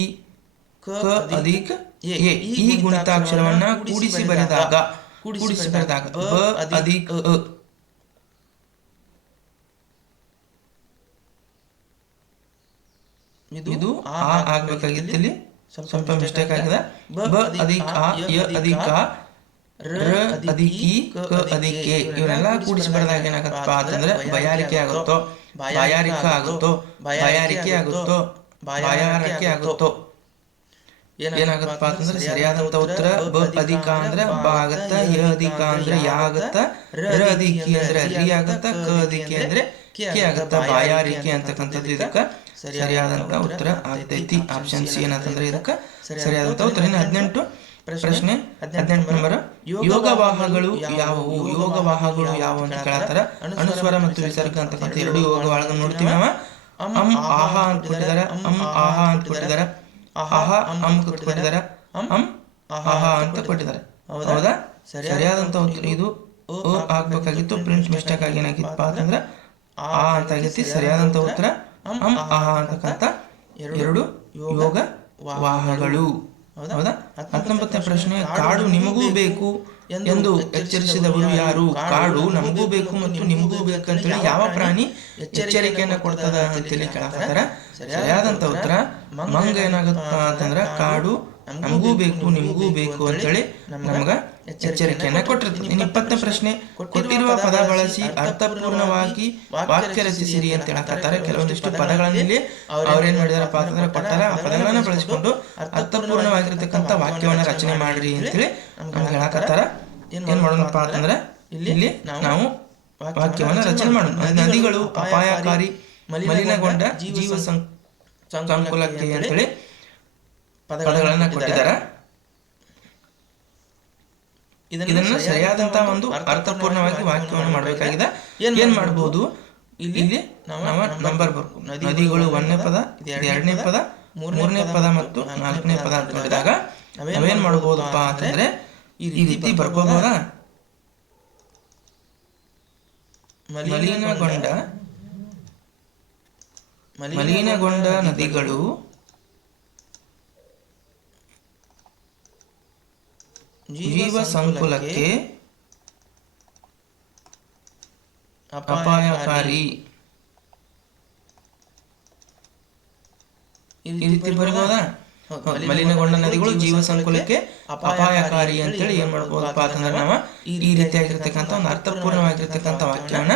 ಕ ಅಧಿಕ ಎ ಈ ಗುಣಿತಾಕ್ಷರವನ್ನ ಕೂಡಿಸಿ ಬರೆದಾಗ ಬ ಅಧಿಕ ಅ. ಇದು ಆ ಆಗ್ಬೇಕಾಗಿತ್ತು, ಇಲ್ಲಿ ಸ್ವಲ್ಪ ಮಿಸ್ಟೇಕ್ ಆಗಿದೆ. ಬ ಅಧಿಕ ಆ, ಯ ಅಧಿಕ ರ ಅಧಿಕ ಇ ಕ ಅಧಿಕ ಎ ಇವನ್ನೆಲ್ಲ ಕೂಡಿಸಿ ಬರೆದಾಗ ಏನಾಗತ್ತಪ್ಪ ಅಂತಂದ್ರೆ ಬಯಾರಿಕೆ ಆಗುತ್ತೋ, ಬಾಯಾರಿಕ ಆಗುತ್ತೋ, ಬಾಯಾರಿಕೆ ಆಗುತ್ತೋ, ಬಾಯಾರಿಕೆ ಆಗುತ್ತೋ ಏನಾಗತ್ತಪ್ಪ ಅಂತಂದ್ರೆ ಸರಿಯಾದಂತ ಉತ್ತರ ಬ ಅಧಿಕ ಅಂದ್ರೆ ಬ ಆಗತ್ತ, ಯ ಅಧಿಕ ಅಂದ್ರೆ ಯಾ ಆಗತ್ತ, ರ ಅಧಿಕ ಅಂದ್ರೆ ರಿ ಆಗತ್ತ, ಕ ಅಧಿಕ ಅಂದ್ರೆ ಕೆ ಆಗತ್ತ. ಬಾಯಾರಿಕೆ ಅಂತಕ್ಕಂಥದ್ದು ಇದಕ್ಕ ಸರಿಯಾದಂತ ಉತ್ತರ ಆಗ್ತೈತಿ. ಆಪ್ಷನ್ ಸಿ ಏನಂತಂದ್ರೆ ಇದಕ್ಕ ಸರಿಯಾದಂತ ಉತ್ತರ. 18 ಪ್ರಶ್ನೆ, 18 ನಂಬರ್, ಯೋಗವಾಹಗಳು ಯಾವುವು? ಯೋಗವಾಹಗಳು ಯಾವುವು ಅಂತ ಕೇಳತ್ತಾರ. ಅನುಸ್ವರ ಮತ್ತು ವಿಸರ್ಗ ಅಂತಕ್ಕಂಥ 2 ಯೋಗವಾಹಗಳನ್ನು ನೋಡ್ತೀವಿ ನಾವು. ಅಂ ಆಹ ಅಂತ ಕೊಟ್ಟಿದ್ದಾರೆ, ಅಂ ಆಹ ಅಂತ ಕೊಟ್ಟಿದ್ದಾರೆ, ಆಹ ಅಂ ಕೊಟ್ಟಿದ್ದಾರೆ, ಅಂ ಆಹ ಅಂತ ಕೊಟ್ಟಿದ್ದಾರೆ. ಹೌದಾ? ಸರಿಯಾದಂತ ಉತ್ತರ ಇದು ಅ ಆಗ್ಬೇಕಾಗಿತ್ತು. ಪ್ರಿಂಟ್ ಮಿಸ್ಟೇಕ್ ಆಗಿ ಏನಾಗಿತ್ತಪ್ಪ ಅಂತಂದ್ರೆ ಆ ಅಂತ ಆಗೈತಿ. ಸರಿಯಾದಂತ ಉತ್ತರ ಅಂ ಆಹ ಅಂತಕ್ಕಂಥ 2 ಯೋಗ ವಾಹಗಳು. ಹೌದಾ? 19ನೇ ಪ್ರಶ್ನೆ, ಕಾಡು ನಿಮಗೂ ಬೇಕು ಎಂದು ಎಚ್ಚರಿಸಿದವರು ಯಾರು? ಕಾಡು ನಮಗೂ ಬೇಕು ಮತ್ತು ನಿಮಗೂ ಬೇಕು ಅಂತೇಳಿ ಯಾವ ಪ್ರಾಣಿ ಎಚ್ಚರಿಕೆಯನ್ನ ಕೊಡ್ತದ ಅಂತೇಳಿ ಕೇಳತ್ತಾರ. ಸರಿಯಾದಂತ ಉತ್ತರ ಮಂಗ ಏನಾಗುತ್ತ ಅಂತಂದ್ರ ಕಾಡು ನಮಗೂ ಬೇಕು ನಿಮಗೂ ಬೇಕು ಅಂತೇಳಿ ನಮಗ ಎಚ್ಚರಿಕೆಯನ್ನ ಕೊಟ್ಟಿರ್ತದೆ. 20ನೇ ಪ್ರಶ್ನೆ, ಕೊಟ್ಟಿರುವ ಪದ ಬಳಸಿ ಅರ್ಥಪೂರ್ಣವಾಗಿ ವಾಕ್ಯ ರಚಿಸಿರಿ ಅಂತ ಹೇಳಕತ್ತಾರ. ಕೆಲವೊಂದಿಷ್ಟು ಪದಗಳನ್ನ ಇಲ್ಲಿ ಅವ್ರೇನ್ ಮಾಡಿದಾರಪ್ಪ ಅಂತಂದ್ರೆ ಕೊಟ್ಟಾರ. ಆ ಪದಗಳನ್ನ ಬಳಸಿಕೊಂಡು ಅರ್ಥಪೂರ್ಣವಾಗಿರ್ತಕ್ಕಂಥ ವಾಕ್ಯವನ್ನ ರಚನೆ ಮಾಡ್ರಿ ಅಂತೇಳಿ ನಮ್ಗೆ ಹೇಳಕತ್ತಾರ. ಏನ್ ಮಾಡೋಣಪ್ಪ ಅಂತಂದ್ರೆ ಇಲ್ಲಿ ನಾವು ವಾಕ್ಯವನ್ನ ರಚನೆ ಮಾಡೋಣ. ನದಿಗಳು ಅಪಾಯಕಾರಿ ಮಲಿನಗೊಂಡ ಜೀವ ಸಂಕುಲಕ್ಕೆ ಅಂತೇಳಿ ಪದಗಳನ್ನ ಕೊಟ್ಟಿದ್ದಾರೆ. ಇದನ್ನ ಸರಿಯಾದಂತಹ ಒಂದು ಅರ್ಥಪೂರ್ಣವಾಗಿ ವಾಕ್ಯವನ್ನು ಮಾಡಬೇಕಾಗಿದೆ. ಏನ್ ಮಾಡಬಹುದು? ಇಲ್ಲಿ ನಾವು ನಂಬರ್ ಬರ್ಬೇಕು. ನದಿಗಳು 1ನೇ ಪದ, 2ನೇ ಪದ, 3ನೇ ಪದ ಮತ್ತು 4ನೇ ಪದ ಅಂತ ನೋಡಿದಾಗ ನಾವೇನ್ ಮಾಡಬಹುದಪ್ಪ ಅಂತಂದ್ರೆ ಈ ರೀತಿ ಬರ್ಕೋಬಹುದಾ? ಮಲಿನಗೊಂಡ ನದಿಗಳು ಜೀವ ಸಂಕುಲಕ್ಕೆ ಅಪಾಯಕಾರಿ. ಈ ರೀತಿ ಬರಬಹುದಾ? ಮಲಿನಗೊಂಡ ನದಿಗಳು ಜೀವ ಸಂಕುಲಕ್ಕೆ ಅಪಾಯಕಾರಿ ಅಂತೇಳಿ ಏನ್ ಮಾಡಬಹುದಪ್ಪ ಅಂತಂದ್ರೆ ನಾವು ಈ ರೀತಿಯಾಗಿರ್ತಕ್ಕಂಥ ಒಂದು ಅರ್ಥಪೂರ್ಣವಾಗಿರ್ತಕ್ಕಂಥ ವಾಕ್ಯವನ್ನ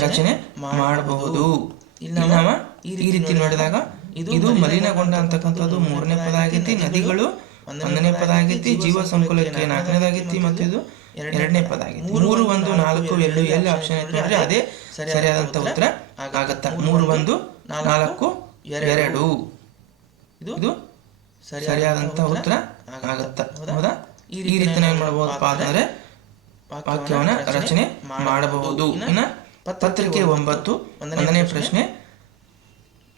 ರಚನೆ ಮಾಡಬಹುದು. ಇಲ್ಲಿ ನಾವು ಈ ರೀತಿ ನೋಡಿದಾಗ ಇದು ಮಲಿನಗೊಂಡ ಅಂತಕ್ಕಂಥದ್ದು 3ನೇ ಪದ ಆಗೈತಿ, ನದಿಗಳು 1ನೇ ಪದ ಆಗೈತಿ, ಜೀವ ಸಂಕುಲಕ್ಕೆ 4ನೇದಾಗೈತಿ ಮತ್ತು ಇದು 2ನೇ ಪದ ಆಗೈತಿ. 3 1 4 2 ಎಲ್ಲಿ ಆಪ್ಷನ್ ಐತಿ ನೋಡ್ರಿ, ಅದೇ ಸರಿಯಾದಂತ ಉತ್ತರ ಆಗತ್ತ. 3 1 4 2 ಇದು ಸರಿಯಾದಂತ ಉತ್ತರ ಆಗತ್ತ. ಹೌದಾ? ಈ ರೀತಿ ಏನ್ ಮಾಡಬಹುದಪ್ಪ ಅಂತಂದ್ರೆ ವಾಕ್ಯವನ್ನ ರಚನೆ ಮಾಡಬಹುದು. ಇನ್ನ ಪತ್ರಿಕೆ 9 1ನೇ ಪ್ರಶ್ನೆ,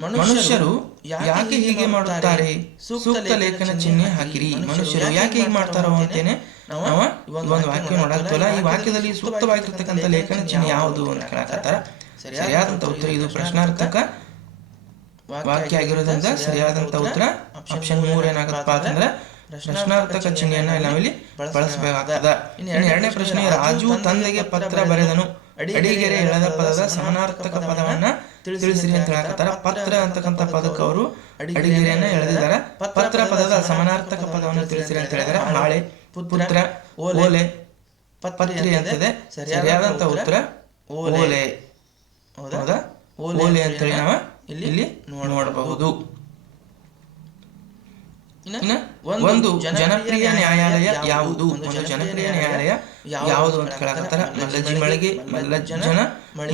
ಮನುಷ್ಯರು ಯಾಕೆ ಹೀಗೆ ಮಾಡುತ್ತಾರೆ? ಸೂಕ್ತ ಲೇಖನ ಚಿಹ್ನೆ ಹಾಕಿರಿ. ಮನುಷ್ಯರು ಯಾಕೆ ಹೀಗೆ ಮಾಡ್ತಾರೋ ಅಂತೇನೆ ನಾವು ಒಂದು ವಾಕ್ಯ ನೋಡಾಕ್ತವಲ್ಲ, ಈ ವಾಕ್ಯದಲ್ಲಿ ಸೂಕ್ತವಾಗಿರ್ತಕ್ಕಂಥ ಲೇಖನ ಚಿಹ್ನೆ ಯಾವುದು ಅಂತ ಕೇಳಕತ್ತಾರ. ಸರಿಯಾದಂತ ಉತ್ತರ ಇದು ಪ್ರಶ್ನಾರ್ಥಕ ವಾಕ್ಯ ಆಗಿರೋದ್ರಿಂದ ಸರಿಯಾದಂತ ಉತ್ತರ ಆಪ್ಷನ್ 3 ಏನಾಗತ್ತಪ್ಪ ಅಂತಂದ್ರೆ ಪ್ರಶ್ನಾರ್ಥಕ ಚಿಹ್ನೆಯನ್ನ ನಾವಿಲ್ಲಿ ಬಳಸಬೇಕಾಗ್ತದ. ಇನ್ನು 2ನೇ ಪ್ರಶ್ನೆ, ರಾಜು ತಂದೆಗೆ ಪತ್ರ ಬರೆದನು. ಅಡಿಗೆರೆ ಎಳೆದ ಪದದ ಸಮಾನಾರ್ಥಕ ಪದವನ್ನ ತಿಳಿಸಿರಿ ಅಂತ ಹೇಳಕತ್ತಾರ. ಪತ್ರ ಅಂತಕ್ಕಂಥ ಪದಕ್ಕೆ ಅವರು ಅಡಿಗೆರೆಯನ್ನ ಎಳೆದಿದ್ದಾರೆ. ಪತ್ರ ಪದದ ಸಮಾನಾರ್ಥಕ ಪದವನ್ನು ತಿಳಿಸಿರಿ ಅಂತ ಹೇಳಿದರೆ ಹಾಳೆ, ಪುತ್ರ, ಓಲೆ, ಪತ್ರಿ ಅಂತಿದೆ. ಸರಿಯಾದಂತ ಉತ್ತರ ಓಲೆ. ಹೌದಾ? ಓಲೆ ಅಂತೇಳಿ ನಾವು ಇಲ್ಲಿ ನೋಡಬಹುದು. ಇನ್ನ ಒಂದು ಜನಪ್ರಿಯ ನ್ಯಾಯಾಲಯ ಯಾವುದು? ಒಂದು ಜನಪ್ರಿಯ ನ್ಯಾಯಾಲಯ ಯಾವುದು ಅಂತ ಕೇಳಕತ್ತಾರ. ಮಲ್ಲಜ್ಜಿ ಮಳಿಗೆ, ಮಲ್ಲಜ್ಜನ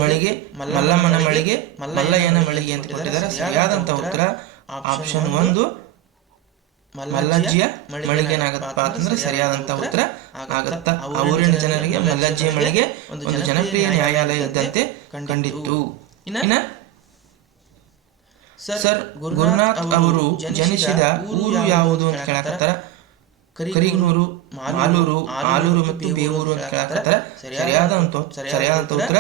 ಮಳಿಗೆ, ಮಲ್ಲಮ್ಮನ ಮಳಿಗೆ, ಮಲ್ಲಯ್ಯನ ಮಳಿಗೆ ಅಂತ ಕೊಟ್ಟಿದ್ದಾರೆ. ಸರಿಯಾದಂತ ಉತ್ತರ ಆಪ್ಷನ್ 1 ಮಲ್ಲಜ್ಜಿಯ ಮಳಿಗೆ ಏನಾಗತ್ತಪ್ಪ ಅಂತಂದ್ರೆ ಸರಿಯಾದಂತ ಉತ್ತರ ಆಗತ್ತ. ಆ ಊರಿನ ಜನರಿಗೆ ಮಲ್ಲಜ್ಜಿಯ ಮಳಿಗೆ ಒಂದು ಜನಪ್ರಿಯ ನ್ಯಾಯಾಲಯ ಇದ್ದಂತೆ ಕಂಡಿತ್ತು. ಇನ್ನ ಸರ್ ಗುರುನಾಥ್ ಅವರು ಜನಿಸಿದ ಊರು ಯಾವುದು ಅಂತ ಕೇಳಕತ್ತಾರ. ಕರಿಗನೂರು, ಮಾಲೂರು, ಆಲೂರು ಮತ್ತು ಬೇವೂರು ಅಂತ ಕೇಳಕತ್ತಾರ. ಸರಿಯಾದಂತ ಉತ್ತರ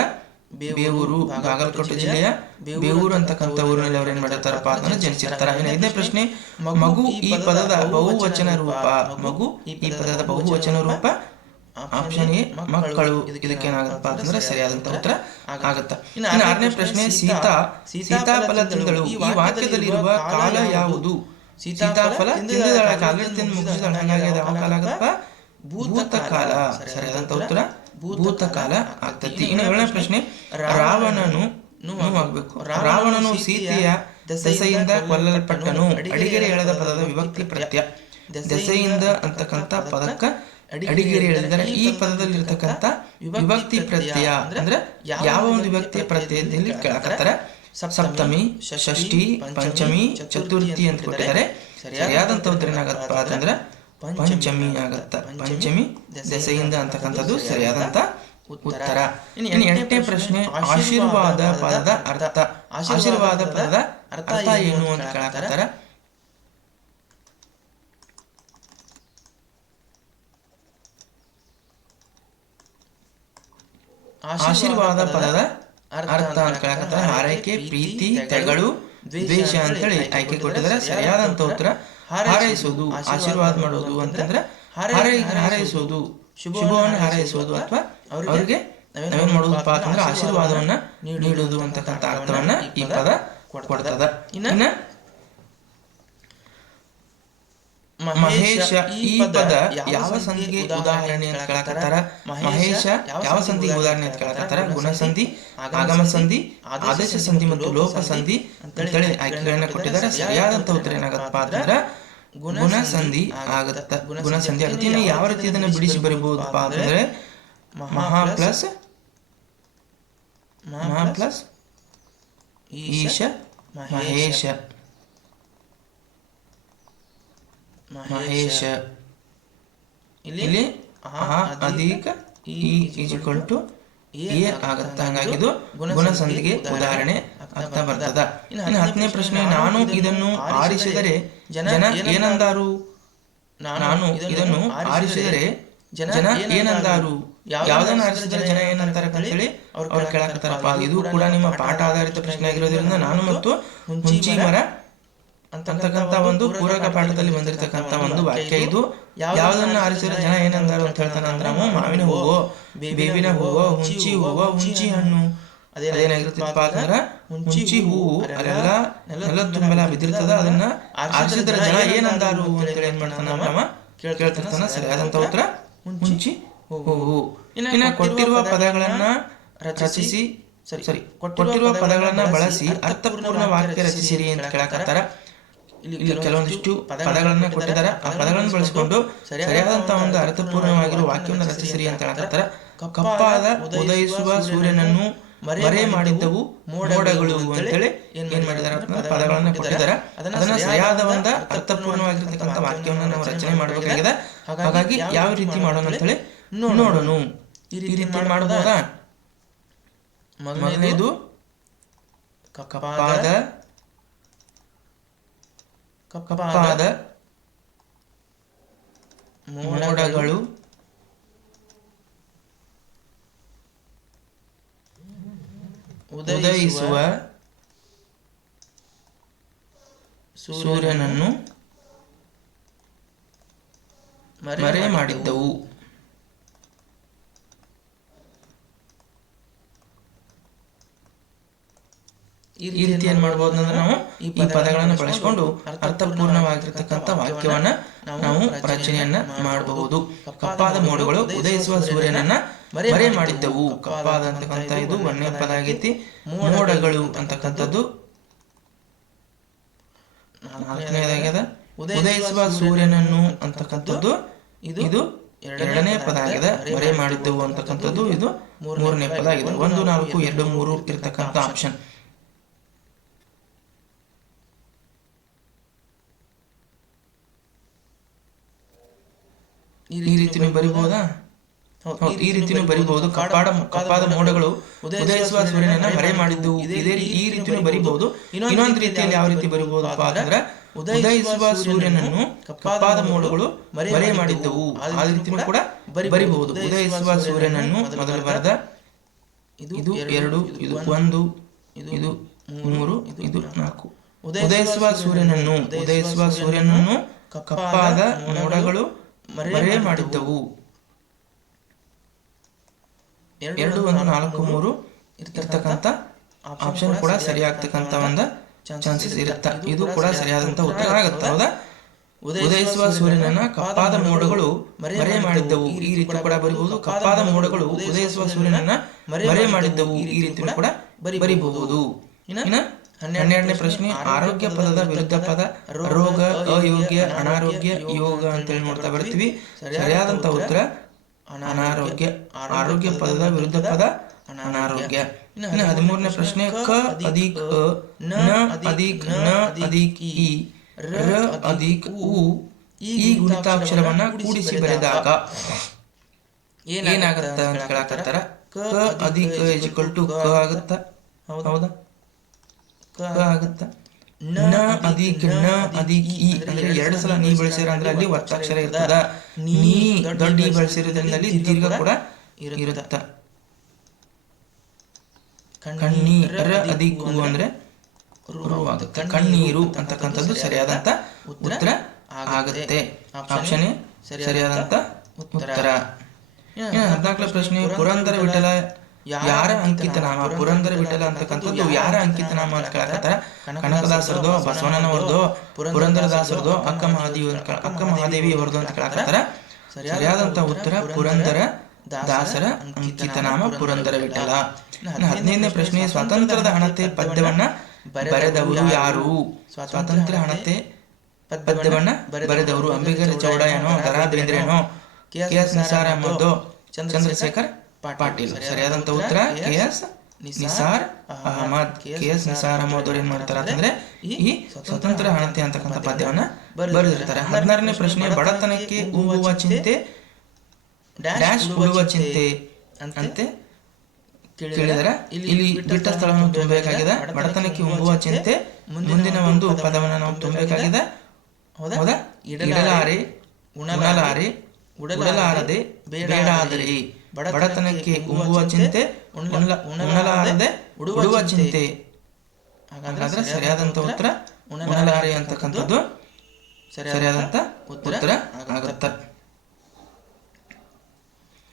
ಬೇವೂರು, ಬಾಗಲಕೋಟೆ ಜಿಲ್ಲೆಯ ಬೇವೂರು ಅಂತಕ್ಕಂಥ ಊರಿನಲ್ಲಿ ಅವ್ರು ಏನ್ ಮಾಡಿರ್ತಾರಪ್ಪ ಅಂತಂದ್ರೆ ಜನಿಸಿರ್ತಾರ. ಇನ್ನು 5ನೇ ಪ್ರಶ್ನೆ, ಮಗು ಈ ಪದದ ಬಹುವಚನ ರೂಪ. ಮಗು ಈ ಪದದ ಬಹುವಚನ ರೂಪ ಆಪ್ಷನ್ ಎ ಮಕ್ಕಳು. ಇದಕ್ಕೇನಾಗತ್ತಪ್ಪ ಅಂತಂದ್ರೆ ಸರಿಯಾದಂತ ಉತ್ತರ ಆಗತ್ತ. ಇನ್ನು 6ನೇ ಪ್ರಶ್ನೆ, ಸೀತಾಫಲ ತಿಂದಳು. ಈ ವಾಕ್ಯದಲ್ಲಿ ಇರುವ ಕಾಲ ಯಾವುದು? ಸೀತಾಫಲ ತಿಂದಳ, ಕಾಲ ತಿಂದು ಮುಗಿಸಿದಳ, ಹಾಗಾಗಿ ಯಾವ ಕಾಲ ಆಗತ್ತಪ್ಪ? ಭೂತಕಾಲ. ಸರಿಯಾದಂತ ಉತ್ತರ ಭೂತಕಾಲ ಆಗ್ತತಿ. ಇನ್ನು 7ನೇ ಪ್ರಶ್ನೆ, ರಾವಣನು ಆಗ್ಬೇಕು. ರಾವಣನು ಸೀತೆಯ ದೆಸೆಯಿಂದ ಕೊಲ್ಲಲ್ಪಟ್ಟನು. ಅಡಿಗೆರೆ ಎಳೆದ ಪದದ ವಿಭಕ್ತಿ ಪ್ರತ್ಯಯ. ದೆಸೆಯಿಂದ ಅಂತಕ್ಕಂಥ ಪದಕ್ಕ ಅಡಿಗೆರೆ ಎಳೆದರೆ ಈ ಪದದಲ್ಲಿರ್ತಕ್ಕಂಥ ವಿಭಕ್ತಿ ಪ್ರತ್ಯಯ ಅಂದ್ರೆ ಯಾವ ಒಂದು ವಿಭಕ್ತಿಯ ಪ್ರತ್ಯಯದಲ್ಲಿ ಕೇಳಕತ್ತಾರ. ಸಪ್ತಮಿ, ಷಷ್ಠಿ, ಪಂಚಮಿ, ಚತುರ್ಥಿ ಅಂತ ಕೊಟ್ಟಿದ್ದಾರೆ. ಸರಿಯಾದಂತ ಉತ್ತರ ಏನಾಗತ್ತಪ್ಪ ಅಂತಂದ್ರೆ ಪಂಚಮಿ ಆಗತ್ತ. ಪಂಚಮಿ ದೆಸೆಯಿಂದ ಅಂತಕ್ಕಂಥದ್ದು ಸರಿಯಾದಂತ ಉತ್ತರ. ಇನ್ನು 8ನೇ ಪ್ರಶ್ನೆ, ಆಶೀರ್ವಾದ ಪದದ ಅರ್ಥ. ಆಶೀರ್ವಾದ ಪದದ ಅರ್ಥ ಏನು ಅಂತ ಕೇಳಕತ್ತಾರ. ಆಶೀರ್ವಾದ ಪದದ ಅರ್ಥ ಅಂತ ಕೇಳಕತ್ತಾರ. ಹಾರೈಕೆ, ಪ್ರೀತಿ, ತೆಗಳು, ದ್ವೇಷ ಅಂತೇಳಿ ಆಯ್ಕೆ ಕೊಟ್ಟಿದ್ದಾರೆ. ಸರಿಯಾದಂತ ಉತ್ತರ ಹಾರೈಸೋದು. ಆಶೀರ್ವಾದ ಮಾಡೋದು ಅಂತಂದ್ರೆ ಹಾರೈಸೋದು, ಶುಭವನ್ನು ಹಾರೈಸೋದು ಅಥವಾ ಅವ್ರಿಗೆ ನಾವೇನ್ ಮಾಡೋದಪ್ಪ ಅಂತಂದ್ರೆ ಆಶೀರ್ವಾದವನ್ನ ನೀಡುವುದು ಅಂತಕ್ಕಂಥ ಅರ್ಥವನ್ನ ಈ ಪದ ಕೊಡ್ತದ. ಇನ್ನ ಮಹೇಶ ಈ ಪದ ಯಾವ ಸಂಧಿಗೆ ಉದಾಹರಣೆ ಅಂತ ಕೇಳಕತ್ತಾರ. ಮಹೇಶ ಯಾವ ಸಂಧಿಗೆ ಉದಾಹರಣೆ ಅಂತ ಕೇಳಕತ್ತಾರ. ಗುಣಸಂಧಿ, ಆಗಮ ಸಂಧಿ, ಆದೇಶ ಸಂಧಿ ಮತ್ತು ಲೋಪ ಸಂಧಿ ಅಂತೇಳಿ ಆಯ್ಕೆಗಳನ್ನ ಕೊಟ್ಟಿದ್ದಾರೆ. ಸರಿಯಾದಂತ ಉತ್ತರ ಏನಾಗತ್ತಪ್ಪ ಅಂತಂದ್ರ ಗುಣಸಂಧಿ ಆಗತ್ತ. ಗುಣಸಂಧಿ ಆಗುತ್ತೆ. ಇನ್ನು ಯಾವ ರೀತಿ ಇದನ್ನ ಬಿಡಿಸಿ ಬರೀಬಹುದಪ್ಪ ಅಂತಂದ್ರೆ ಮಹಾ ಪ್ಲಸ್ ಈಶ, ಮಹೇಶ, ಮಹೇಶ. ಇಲ್ಲಿ ಅಧಿಕ ಈ ಈಜ್ವಲ್ ಟು ಎ ಆಗತ್ತ. ಹಂಗಾಗಿ ಇದು ಗುಣಸಂಧಿಗೆ ಉದಾಹರಣೆ ಆಗ್ತಾ ಬರ್ತದ. ಇನ್ನು 10ನೇ ಪ್ರಶ್ನೆ, ನಾನು ಇದನ್ನು ಆರಿಸಿದರೆ ಜನ ಏನಂದಾರು. ನಾನು ಇದನ್ನು ಆರಿಸಿದರೆ ಜನ ಏನಂದಾರು. ಯಾವ್ದನ್ನ ಆರಿಸಿದ್ರೆ ಜನ ಏನಂತಾರೆ ಅಂತೇಳಿ ಅವ್ರು ಕೇಳಕತ್ತಾರಪ್ಪ. ಇದು ಕೂಡ ನಿಮ್ಮ ಪಾಠ ಆಧಾರಿತ ಪ್ರಶ್ನೆ ಆಗಿರೋದ್ರಿಂದ ನಾನು ಮತ್ತು ಹುಂಚಿ ಮರ ಅಂತಕ್ಕಂಥ ಒಂದು ಪೂರಕ ಪಾಠದಲ್ಲಿ ಬಂದಿರತಕ್ಕಂಥ ಒಂದು ವಾಕ್ಯ ಇದು. ಯಾವ್ದನ್ನ ಆರಿಸಿದ್ರೆ ಜನ ಏನಂದಾರು ಅಂತ ಹೇಳ್ತಾನೆ ಅಂದ್ರೆ ನಾವು ಮಾವಿನ ಹೂವು, ಬೇವಿನ ಹೂವು, ಹುಂಚಿ ಹೂವು, ಹುಂಚಿ ಹಣ್ಣು. ಅದೇನಾಗಿರ್ತಪ್ಪ ಅಂತಂದ್ರ ಹುಂಚಿ ಹೂವು ಅಲ್ಲೆಲ್ಲ ನೆಲ ತುಂಬೆಲ್ಲ ಬಿದ್ದಿರ್ತದ, ಅದನ್ನ ಆರಿಸಿದ್ರೆ ಜನ ಏನಂದಾರು ಅಂತೇಳಿ ಏನ್ ಮಾಡ್ತಾನ ಅವ ಕೇಳ್ತಿರ್ತಾನ. ಸರಿಯಾದಂತ ಉತ್ತರ ಹುಂಚಿ ಹೂವು. ಇನ್ನ ಕೊಟ್ಟಿರುವ ಪದಗಳನ್ನ ರಚಿಸಿ ಕೊಟ್ಟಿರುವ ಪದಗಳನ್ನ ಬಳಸಿ ಅರ್ಥಪೂರ್ಣ ವಾಕ್ಯ ರಚಿಸಿರಿ ಅಂತ ಕೇಳಕತ್ತಾರ. ಇಲ್ಲಿ ಕೆಲವೊಂದಿಷ್ಟು ಪದಗಳನ್ನ ಕೊಟ್ಟಿದ್ದಾರೆ, ಆ ಪದಗಳನ್ನು ಬಳಸಿಕೊಂಡು ಸರಿಯಾದಂತಹ ಒಂದು ಅರ್ಥಪೂರ್ಣವಾಗಿರುವ ವಾಕ್ಯವನ್ನು ರಚಿಸಿರಿ ಅಂತ ಹೇಳಕತ್ತಾರ. ಕಪ್ಪಾದ ಉದಯಿಸುವ ಸೂರ್ಯನನ್ನು ಮರೆ ಮಾಡಿದ್ದವು ಮೋಡಗಳು ಅಂತೇಳಿ ಏನ್ ಮಾಡಿದಾರೆ ಪದಗಳನ್ನ ಕೊಟ್ಟಿದ್ದಾರೆ. ಅದನ್ನ ಸರಿಯಾದ ಒಂದು ಅರ್ಥಪೂರ್ಣವಾಗಿರ್ತಕ್ಕಂಥ ವಾಕ್ಯವನ್ನು ನಾವು ರಚನೆ ಮಾಡಬೇಕಾಗಿದೆ. ಹಾಗಾಗಿ ಯಾವ ರೀತಿ ಮಾಡೋಣ ಅಂತ ಹೇಳಿ ನೋಡೋಣ. ಈ ರೀತಿ ಮಾಡಬಹುದಾ? ಮೊದಲನೇದು ಕಪ್ಪಾದ ಮೋಡಗಳು ಉದಯಿಸುವ ಸೂರ್ಯನನ್ನು ಮರೆ ಮಾಡಿದ್ದವು. ಈ ರೀತಿ ಏನ್ ಮಾಡಬಹುದು ಅಂದ್ರೆ ನಾವು ಈ ಪದಗಳನ್ನು ಬಳಸಿಕೊಂಡು ಅರ್ಥಪೂರ್ಣವಾಗಿರ್ತಕ್ಕಂಥ ವಾಕ್ಯವನ್ನ ನಾವು ರಚನೆಯನ್ನ ಮಾಡಬಹುದು. ಕಪ್ಪಾದ ಮೋಡಗಳು ಉದಯಿಸುವ ಸೂರ್ಯನನ್ನ ಮರೆ ಮಾಡಿದ್ದವು. ಕಪ್ಪಾದ ಅಂತಕ್ಕಂಥ ಇದು ಒಂದನೇ ಪದ ಆಗೈತಿ. ಮೋಡಗಳು ಅಂತಕ್ಕಂಥದ್ದು ನಾಲ್ಕನೇದಾಗ್ಯದ. ಉದಯಿಸುವ ಸೂರ್ಯನನ್ನು ಅಂತಕ್ಕಂಥದ್ದು ಇದು ಎರಡನೇ ಪದ ಆಗಿದೆ. ಮರೆ ಮಾಡಿದ್ದವು ಅಂತಕ್ಕಂಥದ್ದು ಇದು ಮೂರನೇ ಪದ ಆಗಿದೆ. 1, 4, 2, 3 ಇರ್ತಕ್ಕಂಥ ಆಪ್ಷನ್. ಈ ರೀತಿ ಬರಿಬಹುದಾ? ಈ ರೀತಿನೂ ಬರಿಬಹುದು. ಕಪ್ಪಾದ ಮೋಡಗಳು ಉದಯಿಸುವ ಸೂರ್ಯನನ್ನ ಮರೆ ಮಾಡಿದ್ದು. ಈ ರೀತಿನೂ ಬರಿಬಹುದು. ಇನ್ನೊಂದು ರೀತಿಯಲ್ಲಿ ಯಾವ ರೀತಿ ಬರಿಬಹುದಪ್ಪ ಅಂದ್ರೆ ಉದಯಿಸುವ ಸೂರ್ಯನನ್ನು ಕಪ್ಪಾದ ಮೋಡಗಳು ಮರೆ ಮಾಡಿದ್ದವು. ಆ ರೀತಿನೂ ಕೂಡ ಬರಿಬಹುದು. ಉದಯಿಸುವ ಸೂರ್ಯನನ್ನು ಮೊದಲು ಬರೆದ ಇದು 2, ಇದು 1, ಇದು 3, ಇದು 4. ಉದಯಿಸುವ ಸೂರ್ಯನನ್ನು ಕಪ್ಪಾದ ಮೋಡಗಳು ಮರೆ ಮಾಡಿದ್ದವು. 2, 1, 4, 3 ಇರ್ತಕ್ಕಂಥ ಆಪ್ಷನ್ ಕೂಡ ಸರಿಯಾಗ್ತಕ್ಕಂಥ ಒಂದು ಚಾನ್ಸಸ್ ಇರುತ್ತೆ. ಇದು ಕೂಡ ಸರಿಯಾದಂತ ಉತ್ತರ ಆಗುತ್ತೆ. ಹೌದಾ? ಉದಯಿಸುವ ಸೂರ್ಯನನ್ನ ಕಪ್ಪಾದ ಮೋಡಗಳು ಮರೆ ಮಾಡಿದ್ದವು. ಈ ರೀತಿ ಕೂಡ ಬರಿಬಹುದು. ಕಪ್ಪಾದ ಮೋಡಗಳು ಉದಯಿಸುವ ಸೂರ್ಯನನ್ನ ಮರೆ ಮಾಡಿದ್ದವು. ಈ ರೀತಿ ಕೂಡ ಬರಿಬಹುದು. ಇನ್ನ 12ನೇ ಪ್ರಶ್ನೆ, ಆರೋಗ್ಯ ಪದದ ವಿರುದ್ಧ ಪದ ರೋಗ, ಅಯೋಗ್ಯ, ಅನಾರೋಗ್ಯ, ಯೋಗ ಅಂತೇಳಿ ನೋಡ್ತಾ ಬರ್ತೀವಿ. ಸರಿಯಾದಂತ ಉತ್ತರ ಅನಾರೋಗ್ಯ. ಆರೋಗ್ಯ ಪದದ ವಿರುದ್ಧ ಪದ ಅನಾರೋಗ್ಯ. ಇನ್ನು 13ನೇ ಪ್ರಶ್ನೆ, ಕ ಅಧಿಕ್ ಅ, ನ ಅಧಿಕ್ ನ ಅಧಿಕ್ ಇ, ರ ಅಧಿಕ್ ಉ, ಈ ಗುಣಿತಾಕ್ಷರವನ್ನ ಕೂಡಿಸಿ ಬರೆದಾಗ ಏನಾಗತ್ತ ಅಂತ ಕೇಳಕತ್ತಾರ. ಕ ಅಧಿಕ್ ಇಕ್ವಲ್ ಟು ಕ ಆಗತ್ತ. ಹೌದಾ? ಕ ಆಗತ್ತ. ನ ಅಧಿಕ್ ನ ಅಧಿಕ್ ಇ ಅಂದ್ರೆ 2 ಸಲ ನೀ ಬಳಸಿರ ಅಂದ್ರೆ ಅಲ್ಲಿ ಒತ್ತಕ್ಷರ ಇರ್ತದ. ನೀ ದೊಡ್ಡ ಈ ಬಳಸಿರೋದ್ರಿಂದ ಅಲ್ಲಿ ದೀರ್ಘ ಕೂಡ ಇರುತ್ತ. ಕಣ್ಣೀರ ಅಧಿಕ್ ಉ ಅಂದ್ರೆ ಕಣ್ಣೀರು ಅಂತಕ್ಕಂಥದ್ದು ಸರಿಯಾದಂತ ಉತ್ತರ ಆಗುತ್ತೆ. ಆಪ್ಷನ್ ಎ ಸರಿಯಾದಂತ ಉತ್ತರ. 14ನೇ ಪ್ರಶ್ನೆ, ಪುರಂದರ ವಿಠಲ ಯಾರ ಅಂಕಿತ ನಾಮ? ಪುರಂದರ ವಿಠಲ ಅಂತಕ್ಕಂಥದ್ದು ಯಾರ ಅಂಕಿತ ನಾಮ ಅಂತ ಕೇಳಕತ್ತಾರ. ಕನಕದಾಸರದೋ, ಬಸವಣ್ಣನವರದೋ, ಪುರಂದರದಾಸರದೋ, ಅಕ್ಕ ಮಹಾದೇವಿ ಅವರದೋ ಅಂತ ಕೇಳಕತ್ತಾರ. ಸರಿಯಾದಂತ ಉತ್ತರ ಪುರಂದರ ದಾಸರ ಅಂಕಿತ ನಾಮ ಪುರಂದರ ವಿಠಲ. 15ನೇ ಪ್ರಶ್ನೆ, ಸ್ವಾತಂತ್ರ್ಯದ ಹಣತೆ ಪದ್ಯವನ್ನ ಬರೆದವರು ಯಾರು? ಸ್ವಾತಂತ್ರ್ಯ ಹಣತೆ ಪದ್ಯವನ್ನ ಬರೆದವರು ಅಂಬಿಗರ ಚೌಡಯ್ಯನೋ, ದರಾ ಬೇಂದ್ರೆನೋ, ಕೆ.ಎಸ್. ನಿಸಾರ್ ಅಹಮದೋ, ಚಂದ್ರಶೇಖರ್ ಪಾಟೀಲ್. ಸರಿಯಾದಂತ ಉತ್ತರ ಕೆ.ಎಸ್. ನಿಸಾರ್ ಅಹಮದ್. ಕೆ.ಎಸ್. ನಿಸಾರ್ ಅಹಮದ್ ಅವ್ರು ಏನ್ ಮಾಡ್ತಾರ ಅಂತಂದ್ರೆ ಈ ಸ್ವತಂತ್ರ ಹಣತೆ ಅಂತಕ್ಕಂಥ ಪದ್ಯವನ್ನ ಬರೆದಿರ್ತಾರೆ. 16ನೇ ಪ್ರಶ್ನೆ, ಬಡತನಕ್ಕೆ ಉಂಬುವ ಚಿಂತೆ ಡ್ಯಾಶ್ ಉಳುವ ಚಿಂತೆ ಅಂತೆ ಕೇಳಿದರ ಇಲ್ಲಿ ಬಿಟ್ಟ ಸ್ಥಳವನ್ನು ತುಂಬಬೇಕಾಗಿದೆ. ಬಡತನಕ್ಕೆ ಉಂಬುವ ಚಿಂತೆ ಮುಂದಿನ ಒಂದು ಪದವನ್ನ ನಾವು ತುಂಬಬೇಕಾಗಿದೆ. ಹೌದಾ? ಇಡಲಾರೆ, ಉಣಲಾರೆ, ಉಡಲಾರದೆ, ಬೇಡಾದರೆ. ಬಡತನಕ್ಕೆ ಉಂಬುವ ಚಿಂತೆ, ಉಣಲಾರದೆ ಉಡುವ ಚಿಂತೆ. ಹಾಗಾದ್ರೆ ಸರಿಯಾದಂತ ಉತ್ತರ ಉಣಲಾರೆ ಅಂತಕ್ಕಂಥದ್ದು ಸರಿಯಾದಂತ ಉತ್ತರ ಆಗುತ್ತೆ.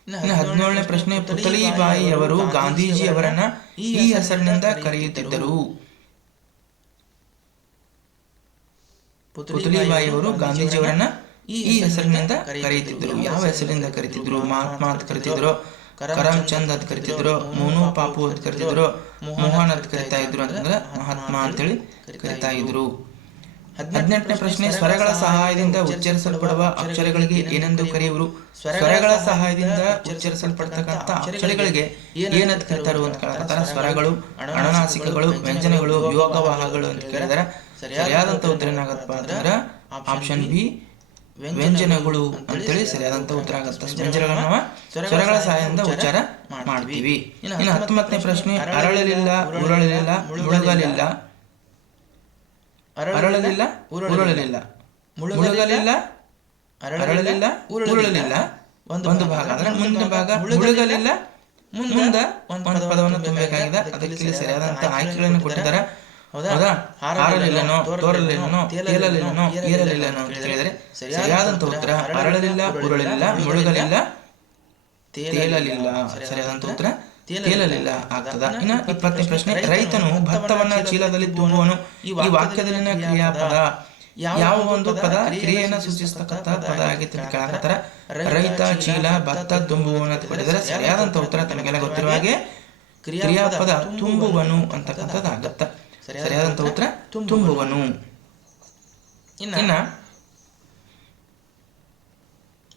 ಇನ್ನು 17ನೇ ಪ್ರಶ್ನೆ, ಪುತಳಿಬಾಯಿಯವರು ಗಾಂಧೀಜಿ ಅವರನ್ನ ಈ ಹೆಸರಿನಿಂದ ಕರೆಯುತ್ತಿದ್ದರು. ಪುತಳಿಬಾಯಿಯವರು ಗಾಂಧೀಜಿಯವರನ್ನ ಈ ಹೆಸರಿನಿಂದ ಕರೆಯುತ್ತಿದ್ದರು. ಯಾವ ಹೆಸರಿನಿಂದ ಕರೀತಿದ್ರು? ಮಹಾತ್ಮ ಅಂತ ಕರಿತಿದ್ರು, ಕರಮ್ಚಂದ್ ಅಂತ ಕರಿತಿದ್ರು, ಮೋನು ಪಾಪು ಅಂತ ಕರಿತಿದ್ರು, ಮೋಹನ್ ಅಂತ ಕರಿತಾ ಇದ್ರು. ಅಂತಂದ್ರೆ ಮಹಾತ್ಮ ಅಂತೇಳಿ ಕರಿತಾ ಇದ್ರು. 18ನೇ ಪ್ರಶ್ನೆ, ಸ್ವರಗಳ ಸಹಾಯದಿಂದ ಉಚ್ಚರಿಸಲ್ಪಡುವ ಅಕ್ಷರಗಳಿಗೆ ಏನೆಂದು ಕರೆಯುವರು? ಸ್ವರಗಳ ಸಹಾಯದಿಂದ ಉಚ್ಚರಿಸಲ್ಪಡ್ತಕ್ಕಂಥ ಅಕ್ಷರಗಳಿಗೆ ಏನಂತ ಕರೀತಾರು ಅಂತ ಕೇಳತ್ತಾರ. ಸ್ವರಗಳು, ಅನುನಾಸಿಕಗಳು, ವ್ಯಂಜನಗಳು, ಯೋಗವಾಹಗಳು ಅಂತ ಕೇಳಿದಾರೆ. ಸರಿಯಾದಂತ ಉತ್ತರ ಏನಾಗತ್ತಪ್ಪ ಅಂತಂದ್ರ ಆಪ್ಷನ್ ಬಿ, ವ್ಯಂಜನಗಳು ಅಂತೇಳಿ ಸರಿಯಾದಂತ ಉತ್ತರ ಆಗುತ್ತೆ. ವ್ಯಂಜನಗಳನ್ನ ನಾವು ಸ್ವರಗಳ ಸಹಾಯದಿಂದ ಉಚ್ಚಾರ ಮಾಡ್ತೀವಿ. ಇನ್ನು 19ನೇ ಪ್ರಶ್ನೆ, ಅರಳಲಿಲ್ಲ, ಉರಳಲಿಲ್ಲ, ಮುಳುಗಲಿಲ್ಲ. ಅರಳಲಿಲ್ಲ, ಉರುಳಲಿಲ್ಲ, ಮುಳುಗಲಿಲ್ಲ, ಅರಳಲಿಲ್ಲ, ಉರುಳಲಿಲ್ಲ ಒಂದು ಭಾಗ. ಅಂದ್ರೆ ಮುಂದಿನ ಭಾಗ ಮುಳುಗಲಿಲ್ಲ, ಮುಂದ ಒಂದು ಪದವನ್ನು ತುಂಬಬೇಕಾಗಿದೆ. ಅದಕ್ಕೆ ಸರಿಯಾದಂತ ಆಯ್ಕೆಗಳನ್ನು ಕೊಟ್ಟಿದ್ದಾರೆ. ಹೌದಾ? ಹಾರಲಿಲ್ಲನೋ, ತೋರಲಿಲ್ಲನೋ, ತೇಲಲಿಲ್ಲನೋ, ಏರಲಿಲ್ಲನೋ ಅಂತ ಹೇಳಿದರೆ ಸರಿಯಾದಂತ ಉತ್ತರ ಅರಳಲಿಲ್ಲ, ಉರುಳಲಿಲ್ಲ, ಮುಳುಗಲಿಲ್ಲ, ತೇಲಲಿಲ್ಲ. ಸರಿಯಾದಂತ ಉತ್ತರ ತೇಲಲಿಲ್ಲ ಆಗ್ತದ. ಇನ್ನ 20ನೇ ಪ್ರಶ್ನೆ, ರೈತನು ಭತ್ತವನ್ನ ಚೀಲದಲ್ಲಿ ತುಂಬುವನು. ಈ ವಾಕ್ಯದಲ್ಲಿನ ಕ್ರಿಯಾಪದ ಯಾವ ಒಂದು ಪದ ಕ್ರಿಯೆಯನ್ನ ಸೂಚಿಸ್ತಕ್ಕಂಥ ಪದ ಆಗಿತ್ತು ಅಂತ ಕೇಳಕತ್ತಾರ. ರೈತ ಚೀಲ ಭತ್ತ ತುಂಬುವನು ಅಂತ ಕೊಟ್ಟಿದ್ದಾರೆ. ಸರಿಯಾದಂತ ಉತ್ತರ ತಮಗೆಲ್ಲ ಗೊತ್ತಿರುವ ಹಾಗೆ ಕ್ರಿಯಾಪದ ತುಂಬುವನು ಅಂತಕ್ಕಂಥದ್ದು ಆಗತ್ತ. ಸರಿಯಾದಂತ ಉತ್ತರ ತುಂಬುವನು. ಇನ್ನ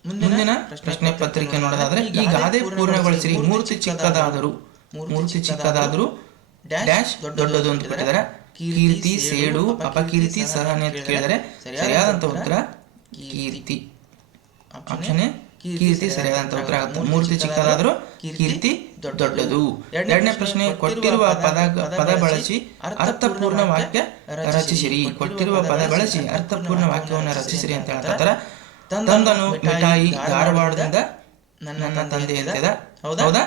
ಮುಂದಿನ ಪ್ರಶ್ನೆ ಪತ್ರಿಕೆ ನೋಡೋದಾದ್ರೆ, ಈ ಗಾದೆ ಪೂರ್ಣಗೊಳಿಸಿರಿ. ಮೂರ್ತಿ ಚಿಕ್ಕದಾದರೂ, ಮೂರ್ತಿ ಚಿಕ್ಕದಾದರೂ ಡ್ಯಾಶ್ ದೊಡ್ಡದು ಅಂತ ಕೊಟ್ಟಿದ್ದಾರೆ. ಕೀರ್ತಿ, ಸೇಡು, ಅಪಕೀರ್ತಿ, ಸಹನೆ ಅಂತ ಕೇಳಿದರೆ ಸರಿಯಾದಂತ ಉತ್ತರ ಕೀರ್ತಿ. ಆಪ್ಷನ್ ಎ ಕೀರ್ತಿ ಸರಿಯಾದಂತ ಉತ್ತರ ಆಗುತ್ತೆ. ಮೂರ್ತಿ ಚಿಕ್ಕದಾದರೂ ಕೀರ್ತಿ ದೊಡ್ಡದು. 2ನೇ ಪ್ರಶ್ನೆ, ಕೊಟ್ಟಿರುವ ಪದ ಬಳಸಿ ಅರ್ಥಪೂರ್ಣ ವಾಕ್ಯ ರಚಿಸಿರಿ. ಕೊಟ್ಟಿರುವ ಪದ ಬಳಸಿ ಅರ್ಥಪೂರ್ಣ ವಾಕ್ಯವನ್ನು ರಚಿಸಿರಿ ಅಂತ ಹೇಳ್ತಾರೆ. ತಂದನು ಮಿಠಾಯಿ ಧಾರವಾಡದಿಂದ ನನ್ನ ತಂದೆ ಅಂತಿದೆ. ಹೌದಾ?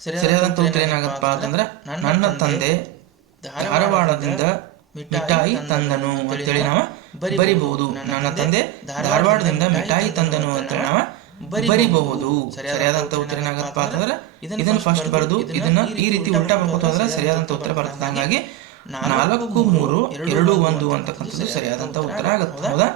ಸರಿಯಾದಂತ ಉತ್ತರ ಏನಾಗತ್ತಪ್ಪ ಅಂತಂದ್ರೆ ನನ್ನ ತಂದೆ ಧಾರವಾಡದಿಂದ ಮಿಠಾಯಿ ತಂದನು ಅಂತೇಳಿ ನಾವು ಬರಿಬಹುದು. ನನ್ನ ತಂದೆ ಧಾರವಾಡದಿಂದ ಮಿಠಾಯಿ ತಂದನು ಅಂತೇಳಿ ನಾವು ಬರಿಬಹುದು. ಸರಿಯಾದಂತ ಉತ್ತರ ಏನಾಗತ್ತಪ್ಪ ಅಂತಂದ್ರೆ ಇದನ್ನ ಫಸ್ಟ್ ಬರೆದು ಇದನ್ನ ಈ ರೀತಿ ಉಲ್ಟಾ ಬರ್ಕೋತಾದ್ರೆ ಸರಿಯಾದಂತ ಉತ್ತರ ಬರ್ತದೆ. ಹಾಗಾಗಿ 4, 3, 2, 1 ಅಂತಕ್ಕಂಥದ್ದು ಸರಿಯಾದಂತ ಉತ್ತರ ಆಗುತ್ತೆ. ಹೌದಾ?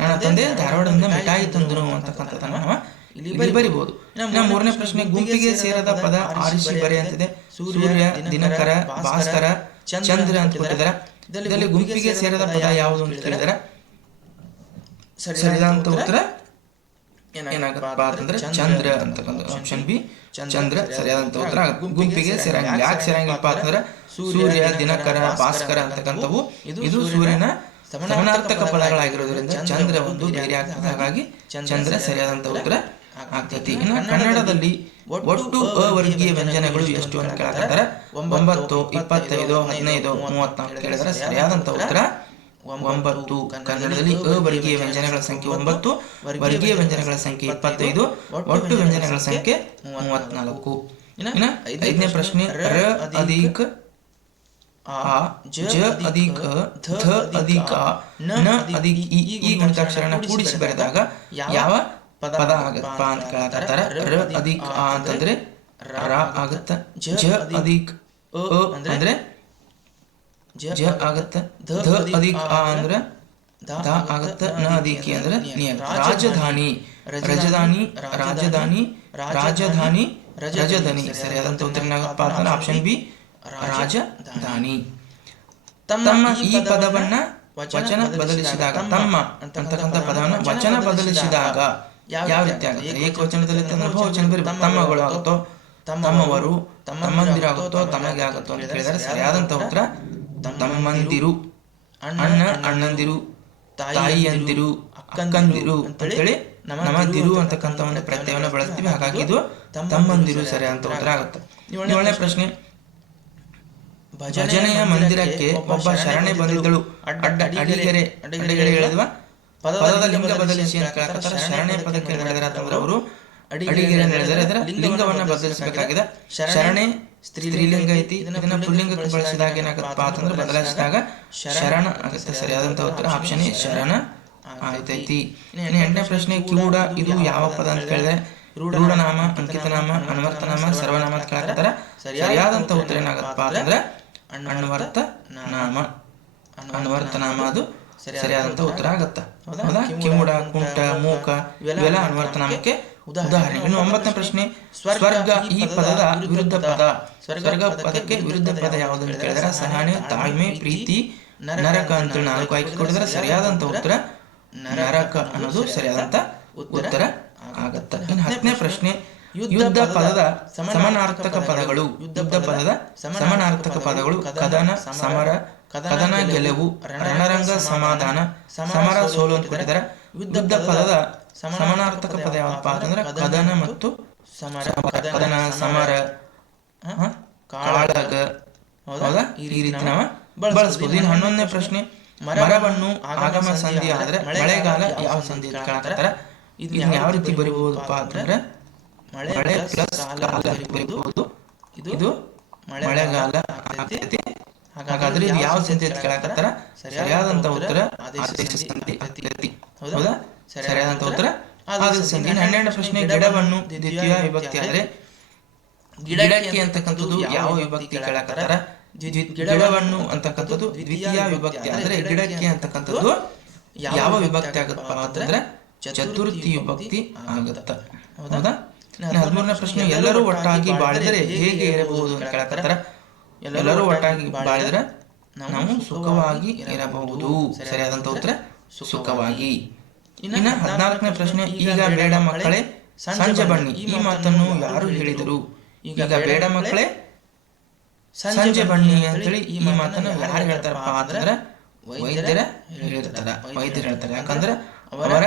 ನನ್ನ ತಂದೆ ಧಾರವಾಡದಿಂದ ಮಿಠಾಯಿ ತಂದನು ಅಂತಕ್ಕಂಥದ್ದನ್ನ ನಾವು ಇಲ್ಲಿ ಬರಿಬಹುದು. ಇನ್ನು 3ನೇ ಪ್ರಶ್ನೆ, ಗುಂಪಿಗೆ ಸೇರದ ಪದ ಆರಿಸಿ ಬರೆ ಅಂತಿದೆ. ಸೂರ್ಯ, ದಿನಕರ, ಭಾಸ್ಕರ, ಚಂದ್ರ ಅಂತ ಕೊಟ್ಟಿದ್ದಾರೆ. ಇದರಲ್ಲಿ ಗುಂಪಿಗೆ ಸೇರದ ಪದ ಯಾವುದು ಅಂತ ಕೇಳಿದರೆ ಸರಿಯಾದಂತ ಉತ್ತರ ಏನಾಗತ್ತಪ್ಪ ಅಂತಂದ್ರೆ ಚಂದ್ರ ಅಂತಕ್ಕಂಥ ಆಪ್ಷನ್ ಬಿ ಚಂದ್ರ ಸರಿಯಾದಂತ ಉತ್ತರ ಆಗುತ್ತೆ. ಗುಂಪಿಗೆ ಸೇರಂಗಿಲ್ಲ. ಯಾಕೆ ಸೇರಂಗಿಲ್ಲಪ್ಪ ಅಂತಂದ್ರೆ ಸೂರ್ಯ, ದಿನಕರ, ಭಾಸ್ಕರ ಅಂತಕ್ಕಂಥವು ಇದು ಸೂರ್ಯನ ಸಮಾನಾರ್ಥಕ ಪದಗಳಾಗಿರೋದ್ರಿಂದ ಚಂದ್ರ ಒಂದು ಬೇರೆ ಆಗ್ತದೆ. ಹಾಗಾಗಿ ಚಂದ್ರ ಸರಿಯಾದಂತ ಉತ್ತರ ಆಗ್ತೈತಿ. ಇನ್ನು ಕನ್ನಡದಲ್ಲಿ ಒಟ್ಟು ಅವರ್ಗೀಯ ವ್ಯಂಜನಗಳು ಎಷ್ಟು ಅಂತ ಕೇಳ್ತಾರೆ. 9, 25, 15, 34 ಕೇಳಿದ್ರೆ ಸರಿಯಾದಂತ ಉತ್ತರ 9. ಕನ್ನಡದಲ್ಲಿ ಅವರ್ಗೀಯ ವ್ಯಂಜನಗಳ ಸಂಖ್ಯೆ 9, ವರ್ಗೀಯ ವ್ಯಂಜನಗಳ ಸಂಖ್ಯೆ 25, ಒಟ್ಟು ವ್ಯಂಜನಗಳ ಸಂಖ್ಯೆ 34. ಇನ್ನ 5ನೇ ಪ್ರಶ್ನೆ, ರ ಅಧಿಕ ಆ, ಜ ಅಧಿಕ ಧ ಅಧಿಕ ನ ಅಧಿಕ ಈ ಗುಣಿತಾಕ್ಷರನ ಕೂಡಿಸಿ ಬರೆದಾಗ ಯಾವ ಪದ ಆಗತ್ತಪ್ಪ ಅಂತ ಕೇಳತ್ತಾರ. ರ ಅಧಿಕ ಆ ಅಂತಂದ್ರೆ ರ ಆಗತ್ತ. ಜ ಅಧಿಕ ಅ ಅಂದ್ರೆ ಜ ಆಗತ್ತ. ಧ ಅಧಿಕ ಆ ಅಂದ್ರೆ ದ ಆಗತ್ತ. ನ ಅಧಿಕಿ ಅಂದ್ರೆ ನಿ. ರಾಜಧಾನಿ, ರಾಜಧಾನಿ, ರಾಜಧಾನಿ, ರಾಜಧಾನಿ, ರಾಜಧಾನಿ ಸರಿಯಾದಂತ ಉತ್ತರ ಏನಾಗತ್ತಪ್ಪ ಅಂತಂದ್ರೆ ಆಪ್ಷನ್ ಬಿ ರಾಜಧಾನಿ. ತಮ್ಮ ಈ ಪದವನ್ನ ವಚನ ಬದಲಿಸಿದಾಗ, ತಮ್ಮ ಅಂತಕ್ಕಂಥ ಪದವನ್ನ ವಚನ ಬದಲಿಸಿದಾಗ ಯಾವ ರೀತಿ ಆಗುತ್ತೆ? ಏಕವಚನದಲ್ಲಿ ಬಹುವಚನ ಬರೀ ತಮ್ಮಗಳು ಆಗುತ್ತೋ, ತಮ್ಮವರು, ತಮ್ಮಂದಿರು ಆಗುತ್ತೋ, ತಮಗೆ ಆಗುತ್ತೋ ಅಂತ ಹೇಳಿದರೆ ಸರಿಯಾದಂತ ಉತ್ತರ ತಮ್ಮಂದಿರು. ಅಣ್ಣ, ಅಣ್ಣಂದಿರು, ತಾಯಿಯಂದಿರು, ಅಕ್ಕಂದಿರು ಅಂತೇಳಿ ನಮ್ಮಂದಿರು ಅಂತಕ್ಕಂಥ ಒಂದು ಪ್ರತ್ಯಯವನ್ನು ಬಳಸ್ತೀವಿ. ಹಾಗಾಗಿ ಇದು ತಮ್ಮಂದಿರು ಸರಿಯಾದಂತ ಉತ್ತರ ಆಗುತ್ತೆ. 7ನೇ ಪ್ರಶ್ನೆ, ಭಜನೆಯ ಮಂದಿರಕ್ಕೆ ಒಬ್ಬ ಶರಣೆ ಬಂದಿದ್ದಳು. ಅಡಿಗೆರೆ ಹೇಳಿದ್ವಾ ಪದದ ಲಿಂಗ ಬದಲಿಸಿ ಅಂತ ಕೇಳಕತ್ತಾರ. ಶರಣೆ ಪದಕ್ಕೆ ನಡೆದರೆ ಅಂತಂದ್ರೆ ಅವರು ಅಡಿಗೆರೆ ನಡೆದರೆ ಅದರ ಲಿಂಗವನ್ನ ಬದಲಿಸಬೇಕಾಗಿದೆ. ಶರಣೆ ಸ್ತ್ರೀಲಿಂಗ ಐತಿ, ಇದನ್ನ ಪುಲ್ಲಿಂಗಕ್ಕೆ ಬಳಸಿದಾಗ ಏನಾಗತ್ತಪ್ಪ ಅಂತಂದ್ರೆ ಬದಲಾಯಿಸಿದಾಗ ಶರಣ ಆಗುತ್ತೆ. ಸರಿಯಾದಂತ ಉತ್ತರ ಆಪ್ಷನ್ ಎ ಶರಣ ಆಯ್ತೈತಿ. ಇನ್ನು 8ನೇ ಪ್ರಶ್ನೆ ಕಿವುಡ ಇದು ಯಾವ ಪದ ಅಂತ ಕೇಳಿದ್ರೆ ರೂಢನಾಮ, ಅಂಕಿತನಾಮ, ಅನ್ವರ್ತನಾಮ, ಸರ್ವನಾಮ ಅಂತ ಕೇಳಕತ್ತಾರ. ಸರಿಯಾದಂತ ಉತ್ತರ ಏನಾಗತ್ತಪ್ಪ ಅಂತಂದ್ರೆ ಅನ್ವರ್ತನಾಮ. ಅನ್ವರ್ತನಾಮ ಅದು ಸರಿಯಾದಂತ ಉತ್ತರ ಆಗತ್ತ. ಹೌದಾ? ಕಿವುಡ, ಕುಂಟ, ಮೂಕ ಇವೆಲ್ಲ ಅನ್ವರ್ತನಾಮಕ್ಕೆ ಉದಾಹರಣೆ. ಇನ್ನು 9ನೇ ಪ್ರಶ್ನೆ ಸ್ವರ್ಗ ಈ ಪದದ ವಿರುದ್ಧ ಪದ. ಸ್ವರ್ಗ ಪದಕ್ಕೆ ವಿರುದ್ಧ ಪದ ಯಾವುದು ಅಂತ ಕೇಳಿದ್ರೆ ಸಹನೆ, ತಾಳ್ಮೆ, ಪ್ರೀತಿ, ನರಕ ಅಂತ 4 ಆಯ್ಕೆ ಕೊಟ್ಟಿದ್ರೆ ಸರಿಯಾದಂತ ಉತ್ತರ ನರಕ ಅನ್ನೋದು ಸರಿಯಾದಂತ ಉತ್ತರ ಆಗತ್ತ. ಇನ್ನು 10ನೇ ಪ್ರಶ್ನೆ ಯುದ್ಧ ಪದದ ಸಮಾನಾರ್ಥಕ ಪದಗಳು. ಯುದ್ಧ ಪದದ ಸಮಾನಾರ್ಥಕ ಪದಗಳು ಕದನ, ಸಮರ, ಕದನ ಗೆಲುವು, ರಣರಂಗ ಸಮಾಧಾನ, ಸಮರ ಸೋಲು ಅಂತ ಕೊಟ್ಟಿದ್ದಾರೆ. ಯುದ್ಧ ಪದದ ಸಮಾನಾರ್ಥಕ ಪದ ಯಾವಪ್ಪ ಅಂತಂದ್ರೆ ಕದನ ಮತ್ತು ಸಮರ. ಕದನ, ಸಮರ, ಕಾಳಗ. ಹೌದಾ? ಈ ರೀತಿ ನಾವು ಬಳಸಬಹುದು. ಇನ್ನು 11ನೇ ಪ್ರಶ್ನೆ ಮರವನ್ನು ಆಗಮ ಸಂಧಿ ಆದ್ರೆ ಮಳೆಗಾಲ ಯಾವ ಸಂಧಿ ಅಂತ ಕೇಳಕತ್ತಾರ. ಇದನ್ನ ಯಾವ ರೀತಿ ಬರಿಬಹುದಪ್ಪ ಅಂತಂದ್ರೆ ಮಳೆ ಪ್ಲಸ್ ಕಾಲ ಬರಿಬಹುದು. ಇದು ಮಳೆಗಾಲ ಆಗ್ತೈತಿ. ಹಾಗಾದ್ರೆ ಇದು ಯಾವ ಸಂಧಿ ಅಂತ ಕೇಳಕತ್ತಾರ. ಸರಿಯಾದಂತ ಉತ್ತರ ಆದೇಶ ಸಂಧಿ ಆಗ್ತೈತಿ. ಹೌದಾ? ಸರಿಯಾದಂತ ಉತ್ತರ ಆದೇಶ ಸಂಧಿ. 12ನೇ ಪ್ರಶ್ನೆ ಗಿಡವನ್ನು ದ್ವಿತೀಯ ವಿಭಕ್ತಿ ಆದ್ರೆ ಗಿಡಕ್ಕೆ ಅಂತಕ್ಕಂಥದ್ದು ಯಾವ ವಿಭಕ್ತಿ ಕೇಳಕತ್ತಾರ. ಗಿಡವನ್ನು ಅಂತಕ್ಕಂಥದ್ದು ದ್ವಿತೀಯ ವಿಭಕ್ತಿ ಆದ್ರೆ ಗಿಡಕ್ಕೆ ಅಂತಕ್ಕಂಥದ್ದು ಯಾವ ವಿಭಕ್ತಿ ಆಗತ್ತಪ್ಪ ಅಂತಂದ್ರೆ ಚತುರ್ಥಿ ವಿಭಕ್ತಿ ಆಗತ್ತ. ಹೌದಾ? 13ನೇ ಪ್ರಶ್ನೆ ಎಲ್ಲರೂ ಒಟ್ಟಾಗಿ ಬಾಳಿದರೆ ಹೇಗೆ ಇರಬಹುದು ಅಂತ ಕೇಳಕತ್ತಾರ. ಎಲ್ಲರೂ ಒಟ್ಟಾಗಿ ಬಾಳಿದರೆ ನಾವು ಸುಖವಾಗಿ ಇರಬಹುದು. ಸರಿಯಾದಂತ ಉತ್ತರ ಸುಖವಾಗಿ. ಇನ್ನು 14ನೇ ಪ್ರಶ್ನೆ ಈಗ ಬೇಡ ಮಕ್ಕಳೇ ಸಂಜೆ ಬನ್ನಿ ಈ ಮಾತನ್ನು ಯಾರು ಹೇಳಿದರು. ಈಗ ಬೇಡ ಮಕ್ಕಳೇ ಸಂಜೆ ಬನ್ನಿ ಅಂತೇಳಿ ಈ ಮಾತನ್ನು ಯಾರು ಹೇಳ್ತಾರಪ್ಪ ಅಂತಂದ್ರೆ ವೈದ್ಯರು ಹೇಳ್ತಾರೆ. ಯಾಕಂದ್ರೆ ಅವರ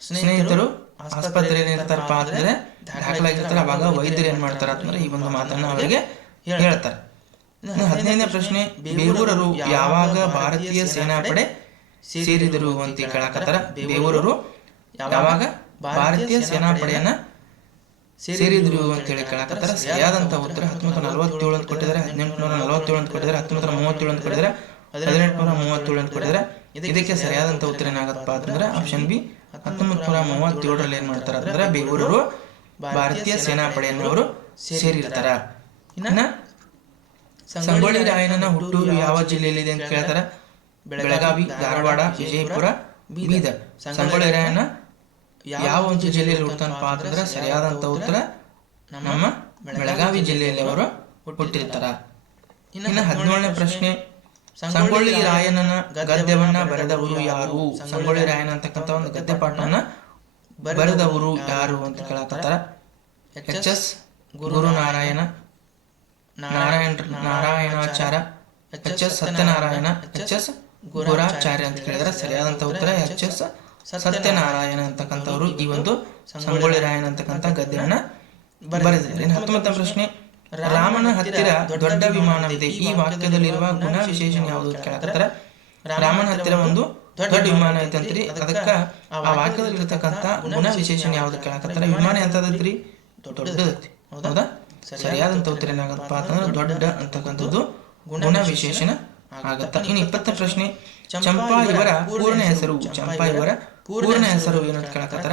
ಸ್ನೇಹಿತರು ಆಸ್ಪತ್ರೆಯಲ್ಲಿ ಇರ್ತಾರಪ್ಪ ಅಂತಂದ್ರೆ ದಾಖಲಾಗಿರ್ತಾರೆ. ಅವಾಗ ವೈದ್ಯರು ಏನ್ ಮಾಡ್ತಾರ ಅಂತಂದ್ರೆ ಈ ಒಂದು ಮಾತನ್ನ ಅವರಿಗೆ ಹೇಳ್ತಾರೆ. 15ನೇ ಪ್ರಶ್ನೆ ಬೇವೂರರು ಯಾವಾಗ ಭಾರತೀಯ ಸೇನಾಪಡೆ ಸೇರಿದರು ಅಂತ ಕೇಳಕತ್ತಾರ. ಬೇವೂರರು ಯಾವಾಗ ಭಾರತೀಯ ಸೇನಾಪಡೆಯನ್ನ ಸೇರಿದ್ರು ಅಂತ ಹೇಳಿ ಕೇಳಕತ್ತಾರ. ಸರಿಯಾದಂತ ಉತ್ತರ 1947 ಅಂತ ಕೊಟ್ಟಿದ್ದಾರೆ, 1847 ಅಂತ ಕೊಟ್ಟಿದ್ದಾರೆ, 1937 ಅಂತ ಕೊಟ್ಟಿದ್ದಾರೆ, 1837 ಅಂತ ಕೊಟ್ಟಿದ್ದಾರೆ. ಇದಕ್ಕೆ ಸರಿಯಾದಂತ ಉತ್ತರ ಏನಾಗತ್ತಪ್ಪ ಅಂತಂದ್ರೆ ಆಪ್ಷನ್ ಬಿ 1937 ಏನ್ ಮಾಡ್ತಾರ ಅಂತಂದ್ರೆ ಬೇವೂರರು ಭಾರತೀಯ ಸೇನಾಪಡೆಯನ್ನು ಅವರು ಸೇರಿರ್ತಾರ. ಇನ್ನ ಸಂಗೊಳ್ಳಿ ರಾಯಣ್ಣನ ಹುಟ್ಟೂರು ಯಾವ ಜಿಲ್ಲೆಯಲ್ಲಿದೆ ಅಂತ ಕೇಳ್ತಾರ. ಬೆಳಗಾವಿ, ಧಾರವಾಡ, ವಿಜಯಪುರ, ಬೀದರ್. ಸಂಗೊಳ್ಳಿ ರಾಯಣ್ಣ ಯಾವ ಒಂದು ಜಿಲ್ಲೆಯಲ್ಲಿ ಹುಟ್ಟತಾನಪ್ಪ ಅಂತಂದ್ರೆ ಸರಿಯಾದಂತ ಉತ್ತರ ನಮ್ಮ ಬೆಳಗಾವಿ ಜಿಲ್ಲೆಯಲ್ಲಿ ಅವರು ಹುಟ್ಟಿರ್ತಾರ. ಇನ್ನು 17ನೇ ಪ್ರಶ್ನೆ ಸಂಗೊಳ್ಳಿ ರಾಯಣ್ಣನ ಗದ್ಯವನ್ನ ಬರೆದವರು ಯಾರು. ಸಂಗೊಳ್ಳಿ ರಾಯಣ್ಣ ಅಂತಕ್ಕಂಥ ಒಂದು ಗದ್ಯ ಪಾಠವನ್ನ ಬರೆದವರು ಯಾರು ಅಂತ ಕೇಳಕತ್ತಾರ. ಎಚ್.ಎಸ್. ಗುರುನಾರಾಯಣ, ನಾರಾಯಣಾಚಾರ್ಯ, ಎಚ್.ಎಸ್. ಸತ್ಯನಾರಾಯಣ, ಎಚ್.ಎಸ್. ಗುರಾಚಾರ್ಯ ಅಂತ ಕೇಳಿದ್ರೆ ಸರಿಯಾದಂತ ಉತ್ತರ ಎಚ್.ಎಸ್. ಸತ್ಯನಾರಾಯಣ ಅಂತಕ್ಕಂಥವ್ರು ಈ ಒಂದು ಸಂಗೊಳ್ಳಿ ರಾಯಣ್ಣ ಅಂತಕ್ಕಂಥ ಗದ್ಯವನ್ನ ಬರೆದಿದ್ದಾರೆ. 19ನೇ ಪ್ರಶ್ನೆ ರಾಮನ ಹತ್ತಿರ ದೊಡ್ಡ ವಿಮಾನವಿದೆ ಈ ವಾಕ್ಯದಲ್ಲಿರುವ ಗುಣ ವಿಶೇಷಣ ಯಾವುದು ಕೇಳಕತ್ತಾರ. ರಾಮನ ಹತ್ತಿರ ಒಂದು ದೊಡ್ಡ ವಿಮಾನ ಐತಂತ್ರಿ, ಅದಕ್ಕ ಆ ವಾಕ್ಯದಲ್ಲಿರ್ತಕ್ಕಂಥ ಗುಣ ವಿಶೇಷಣ ಯಾವ್ದು ಕೇಳಕತ್ತಾರ. ವಿಮಾನ ಎಂತದೈತ್ರಿ? ದೊಡ್ಡದೈತಿ. ಹೌದಾ? ಸರಿಯಾದಂತ ಉತ್ತರ ಏನಾಗತ್ತಪ್ಪ ಅಂತಂದ್ರೆ ದೊಡ್ಡ ಅಂತಕ್ಕಂಥದ್ದು ಗುಣ ವಿಶೇಷಣ ಆಗತ್ತ. ಇನ್ನು 20ನೇ ಪ್ರಶ್ನೆ ಚಂಪಾ ಇವರ ಪೂರ್ಣ ಹೆಸರು. ಚಂಪಾ ಇವರ ಪೂರ್ಣ ಹೆಸರು ಏನಂತ ಕೇಳಕತ್ತಾರ.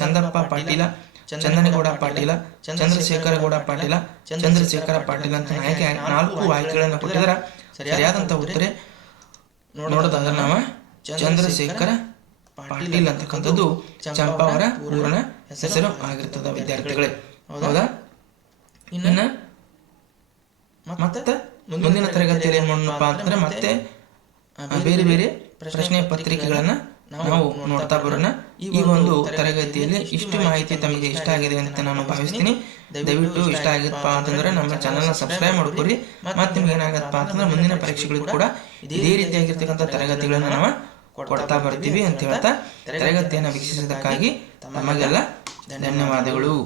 ಚಂದ್ರಪ್ಪ ಪಾಟೀಲ, ಚಂದನಗೌಡ ಪಾಟೀಲ, ಚಂದ್ರಶೇಖರ ಗೌಡ ಪಾಟೀಲ, ಚಂದ್ರಶೇಖರ ಪಾಟೀಲ ಅಂತ 4 ಆಯ್ಕೆಗಳನ್ನು ಕೊಟ್ಟಿದಾರ. ಸರಿಯಾದಂತ ಉತ್ತರ ನೋಡೋದಾದ್ರೆ ನಾವು ಚಂದ್ರಶೇಖರ ಪಾಟೀಲ್ ಅಂತಕ್ಕಂಥದ್ದು ಚಂಪಾ ಅವರ ಪೂರ್ಣ ಹೆಸರು ಆಗಿರ್ತದ ವಿದ್ಯಾರ್ಥಿಗಳೇ. ಹೌದಾ? ಇನ್ನ ಮತ್ತೆ ಮುಂದಿನ ತರಗತಿಯಲ್ಲಿ ಏನ್ ಮಾಡೋಣಪ್ಪ ಅಂತಂದ್ರೆ ಮತ್ತೆ ಬೇರೆ ಬೇರೆ ಪ್ರಶ್ನೆ ಪತ್ರಿಕೆಗಳನ್ನ ನಾವು ನೋಡ್ತಾ ಬರೋಣ. ಈ ಒಂದು ತರಗತಿಯಲ್ಲಿ ಇಷ್ಟು ಮಾಹಿತಿ ತಮಗೆ ಇಷ್ಟ ಆಗಿದೆ ಅಂತ ನಾನು ಭಾವಿಸ್ತೀನಿ. ದಯವಿಟ್ಟು ಇಷ್ಟ ಆಗಿತ್ತಪ್ಪ ಅಂತಂದ್ರೆ ನಮ್ಮ ಚಾನಲ್ನ ಸಬ್ಸ್ಕ್ರೈಬ್ ಮಾಡ್ಕೊರಿ. ಮತ್ತೆ ನಿಮ್ಗೆ ಏನಾಗತ್ತಪ್ಪ ಅಂತಂದ್ರೆ ಮುಂದಿನ ಪರೀಕ್ಷೆಗಳಿಗೂ ಕೂಡ ಇದೇ ರೀತಿಯಾಗಿರ್ತಕ್ಕಂಥ ತರಗತಿಗಳನ್ನ ನಾವು ಕೊಡ್ತಾ ಬರ್ತೀವಿ ಅಂತ ಹೇಳ್ತಾ ತರಗತಿಯನ್ನು ವೀಕ್ಷಿಸಿದ್ದಕ್ಕಾಗಿ ತಮಗೆಲ್ಲ ಧನ್ಯವಾದಗಳು.